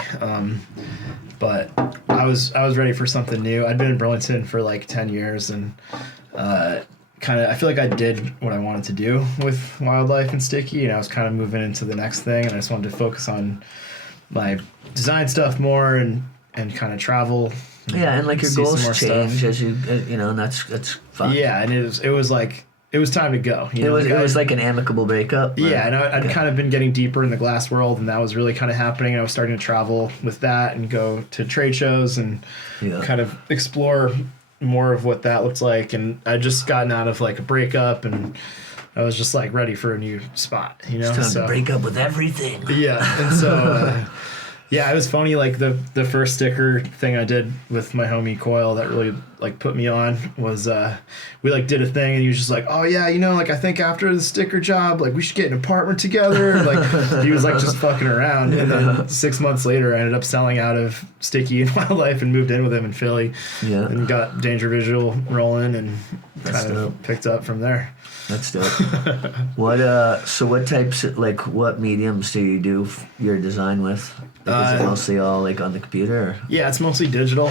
but I was ready for something new. I'd been in Burlington for like 10 years, and I feel like I did what I wanted to do with wildlife and sticky, and I was kind of moving into the next thing, and I just wanted to focus on my design stuff more and kind of travel. Yeah, and like your goals change as you, and that's fun. Yeah, and it was like, it was time to go. It was like an amicable breakup. Yeah, and I'd kind of been getting deeper in the glass world, and that was really kind of happening. I was starting to travel with that and go to trade shows and kind of explore more of what that looked like. And I'd just gotten out of like a breakup, and I was just like ready for a new spot, It's time to break up with everything. Yeah, and so it was funny. Like the first sticker thing I did with my homie Coyle that really like put me on was we like did a thing, and he was just like, oh yeah, like I think after the sticker job, like we should get an apartment together. Like he was like just fucking around, and then 6 months later, I ended up selling out of Sticky and Wildlife and moved in with him in Philly. Yeah, and got Danger Visual rolling, and kind of picked up from there. That's dope. What types of, like, what mediums do you do your design with? Like, is it mostly all like on the computer? Or? Yeah, it's mostly digital.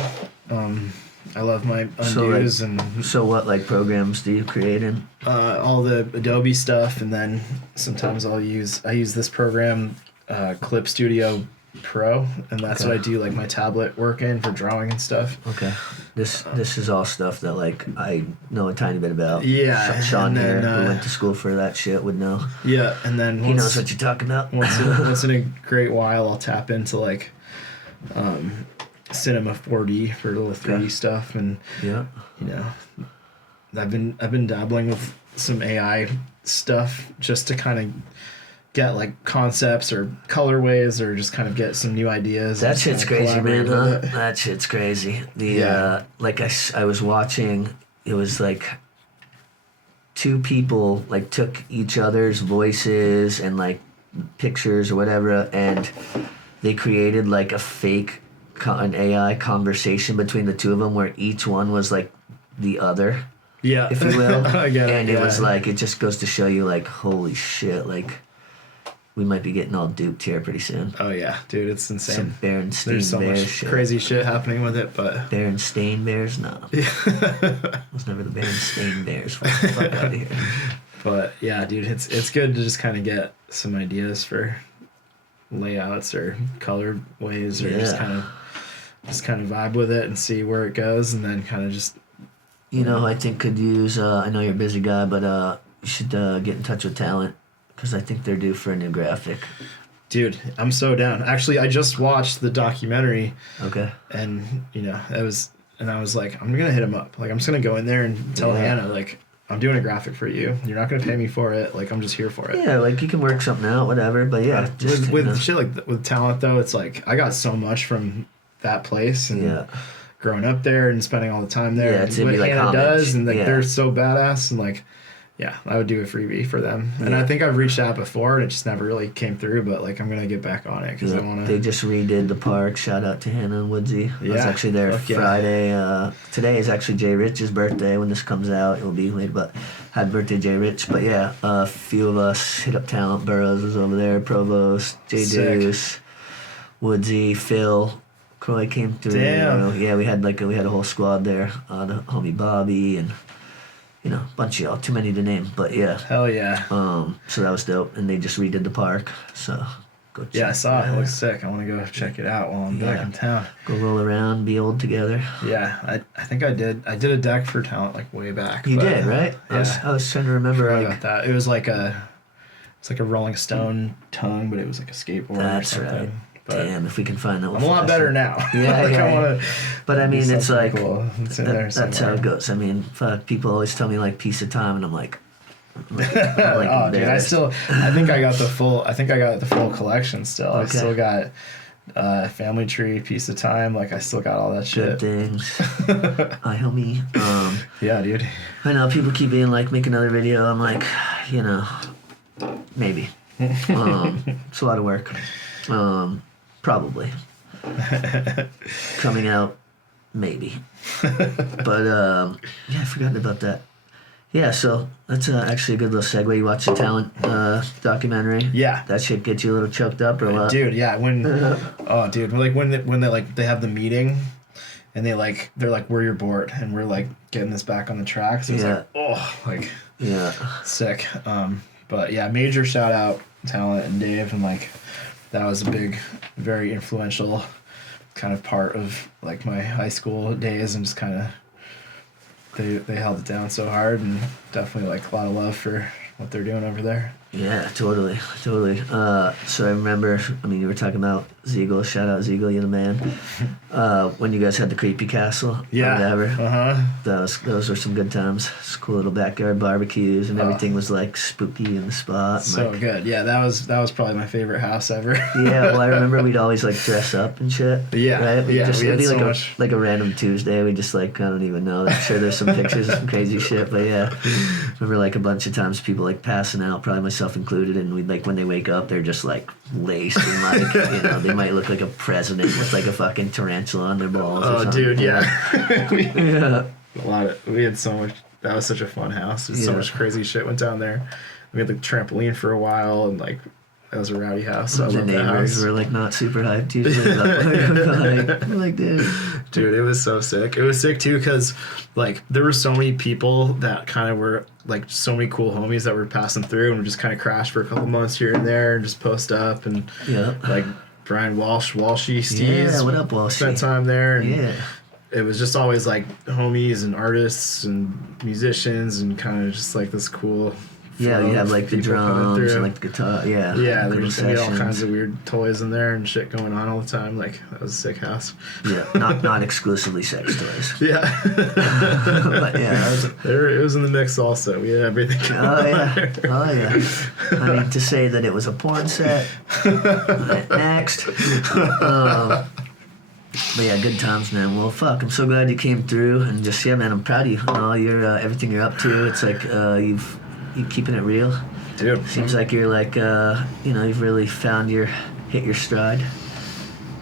I love my undos and. So what like programs do you create in? All the Adobe stuff, and then sometimes I use this program, Clip Studio Pro, and that's what I do like my tablet work in for drawing and stuff. Okay, this is all stuff that like I know a tiny bit about. Yeah, Shaun here, who went to school for that shit, would know. Yeah, and then he knows what you're talking about. once in a great while, I'll tap into like Cinema 4D for little 3D stuff, and I've been dabbling with some AI stuff just to kind of get like concepts or colorways, or just kind of get some new ideas. That shit's crazy, man. Huh? That shit's crazy. Like I was watching, it was like two people like took each other's voices and like pictures or whatever, and they created like a fake an AI conversation between the two of them where each one was like the other. Yeah, if you will. I get it. And it was like, it just goes to show you like, holy shit, like we might be getting all duped here pretty soon. Oh yeah, dude, it's insane. Some Berenstain There's so Bears much shit. Crazy shit happening with it, but Berenstain Bears, no. It was never the Berenstain Bears. Fuck out of here. But yeah, dude, it's good to just kind of get some ideas for layouts or color ways, or just kind of vibe with it and see where it goes, and then kind of just. I think could use. I know you're a busy guy, but you should get in touch with Talent, because I think they're due for a new graphic. Dude, I'm so down. Actually, I just watched the documentary. Okay. And I was like, I'm gonna hit him up. Like, I'm just gonna go in there and tell Hannah, like, I'm doing a graphic for you. You're not gonna pay me for it. Like, I'm just here for it. Yeah, like you can work something out, whatever. But yeah, just with shit like with Talent though, it's like I got so much from that place, and growing up there and spending all the time there. Yeah, it's what like Hannah homage. does, and like they're so badass, and like. Yeah, I would do a freebie for them. And I think I've reached out before, and it just never really came through, but like I'm going to get back on it because I want to... They just redid the park. Shout out to Hannah and Woodsy. I was actually there Friday. Today is actually Jay Rich's birthday. When this comes out, it will be late, but happy birthday, Jay Rich. But yeah, a few of us hit up Talent. Burrows was over there, Provost, Jay Deuce, Woodsy, Phil. Croy came through. Damn. Yeah, we had a whole squad there. The homie Bobby and... a bunch of y'all. Too many to name, but yeah. Hell yeah. So that was dope, and they just redid the park. So go check. Yeah, I saw it. It looks sick. I want to go check it out while I'm back in town. Go roll around, be old together. Yeah, I think I did. I did a deck for Talent like way back. You did, right? Yeah. I was trying to remember. About that. It was like a Rolling Stone tongue, but it was like a skateboard. That's or something. right. But damn, if we can find that. I'm a lot better now. Yeah, like, yeah. I wanna but I mean, it's like cool. It's that's how it goes. I mean, fuck, people always tell me like piece of time, and I'm like, dude, I think I got the full collection still. Okay. I still got Family Tree, Piece of Time. Like I still got all that shit. Good things. Hi, homie. Yeah, dude. I know people keep being like, make another video. I'm like, you know, maybe. It's a lot of work. Probably. Coming out, maybe. But, yeah, I forgot about that. Yeah, so that's actually a good little segue. You watch the Talent documentary? Yeah. That shit gets you a little choked up or what? Dude, yeah, when they have the meeting and they're like, we're your board and we're like getting this back on the track. So it's yeah, sick. But yeah, major shout out Talent and Dave, and like that was a big, very influential kind of part of like my high school days, and just kind of they held it down so hard, and definitely like a lot of love for what they're doing over there. Yeah, totally. So I remember, you were talking about Ziegel. Shout out Ziegel, you're the man. When you guys had the creepy castle, or whatever. Those were some good times. It's cool little backyard barbecues, and everything was like spooky in the spot. So like, good. Yeah, that was probably my favorite house ever. Yeah, well, I remember we'd always like dress up and shit. Yeah, right? we had it'd be so like much. like a random Tuesday. We just like, I don't even know. I'm sure there's some pictures of some crazy shit, but yeah, remember like a bunch of times people like passing out, probably myself included, and we'd like when they wake up, they're just like laced and like they might look like a president with like a fucking tarantula on their balls. Oh, or something. dude, yeah. Yeah. We had so much. That was such a fun house. So much crazy shit went down there. We had the trampoline for a while, and like that was a rowdy house. So I The love that neighbors house. were like not super hyped usually. like, Dude, it was so sick. It was sick too because like there were so many people that kind of were like so many cool homies that were passing through, and we just kind of crashed for a couple months here and there and just post up, and like Brian Walshy, Steve's. Yeah, what up, Walshy? Spent time there. And Yeah. it was just always like homies and artists and musicians and kind of just like this cool. Yeah, you have like the people coming drums through. and like the guitar. Yeah. Yeah, like, there little was gonna be all sessions. kinds of weird toys in there and shit going on all the time. Like that was a sick house. Yeah, not exclusively sex toys. Yeah, But yeah, that was, it was in the mix also. We had everything going on there. Oh yeah. I mean, to say that it was a porn set. Next. But yeah, good times, man. Well, fuck, I'm so glad you came through, and just man, I'm proud of you and all your everything you're up to. It's like you keeping it real. Dude, Seems like you're like you've really hit your stride.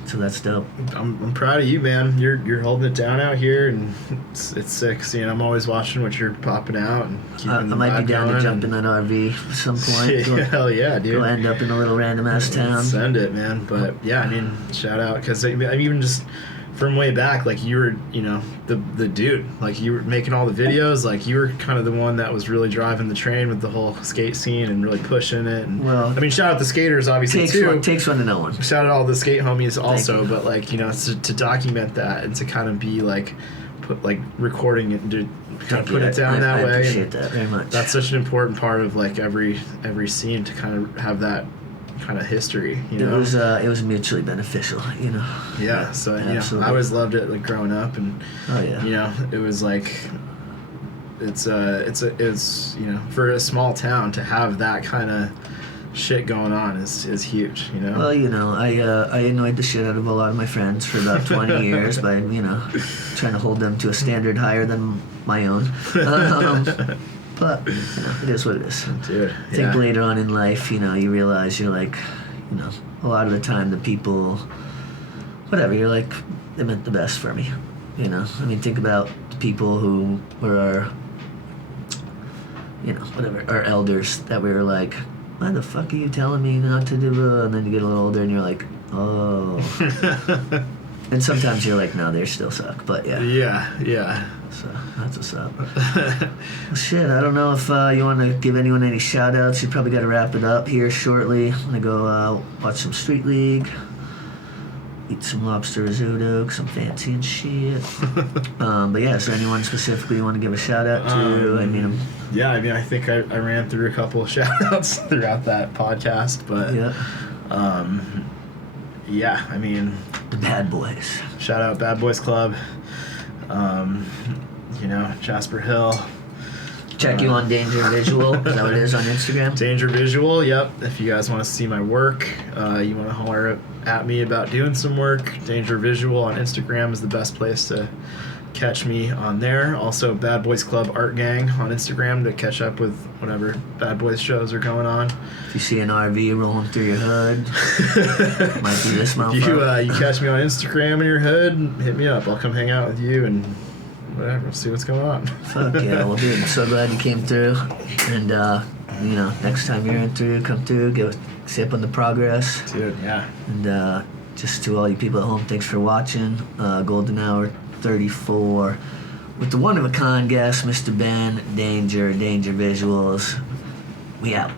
So that's dope. I'm proud of you, man. You're holding it down out here, and it's sick. Seeing I'm always watching what you're popping out and keeping I the might vibe be down to going. jump in that RV at some point. Yeah, hell yeah, dude. Go end up in a little random ass town. Send it, man. But yeah, I mean, shout out because I even just from way back, like you were, the dude. Like you were making all the videos. Like you were kind of the one that was really driving the train with the whole skate scene and really pushing it. And Well, I mean, shout out the skaters, obviously too. Takes one to know one. Shout out all the skate homies also, you. but like to document that and to kind of be like recording it and to kind of put it down that way. I appreciate and that very much. that's such an important part of like every scene to kind of have that kind of history, It was mutually beneficial, Yeah, so Absolutely. I always loved it like growing up, and Oh yeah. it was like it's for a small town to have that kind of shit going on is huge, Well, I annoyed the shit out of a lot of my friends for about 20 years by, trying to hold them to a standard higher than my own. But, it is what it is. Dude, I think later on in life, you realize you're like, a lot of the time the people, whatever, you're like, they meant the best for me. I mean, think about the people who were our elders that we were like, why the fuck are you telling me not to do and then you get a little older and you're like, oh. And sometimes you're like, no, they still suck, but yeah. Yeah. So that's what's up. Well, shit, I don't know if you want to give anyone any shout outs. You probably got to wrap it up here shortly. I'm going to go watch some Street League, eat some lobster risotto, 'cause I'm fancy and shit. But yeah, is there anyone specifically you want to give a shout out to? I think I ran through a couple of shout outs throughout that podcast, but the Bad Boys. shout out Bad Boys Club, Jasper Hill, Check you on Danger Visual. Is that what it is on Instagram? Danger Visual, yep. If you guys want to see my work, you want to holler at me about doing some work, Danger Visual on Instagram is the best place to catch me on there. Also, Bad Boys Club Art Gang on Instagram to catch up with whatever Bad Boys shows are going on. If you see an RV rolling through your hood, might be this motherfucker. You catch me on Instagram in your hood, hit me up. I'll come hang out with you and whatever, see what's going on. Fuck yeah, well dude, I'm so glad you came through. And next time you're in through, come through, see up on the progress. Dude, yeah. And just to all you people at home, thanks for watching. Golden Hour 34 with the one of a kind guest, Mr. Ben Danger Visuals. We out.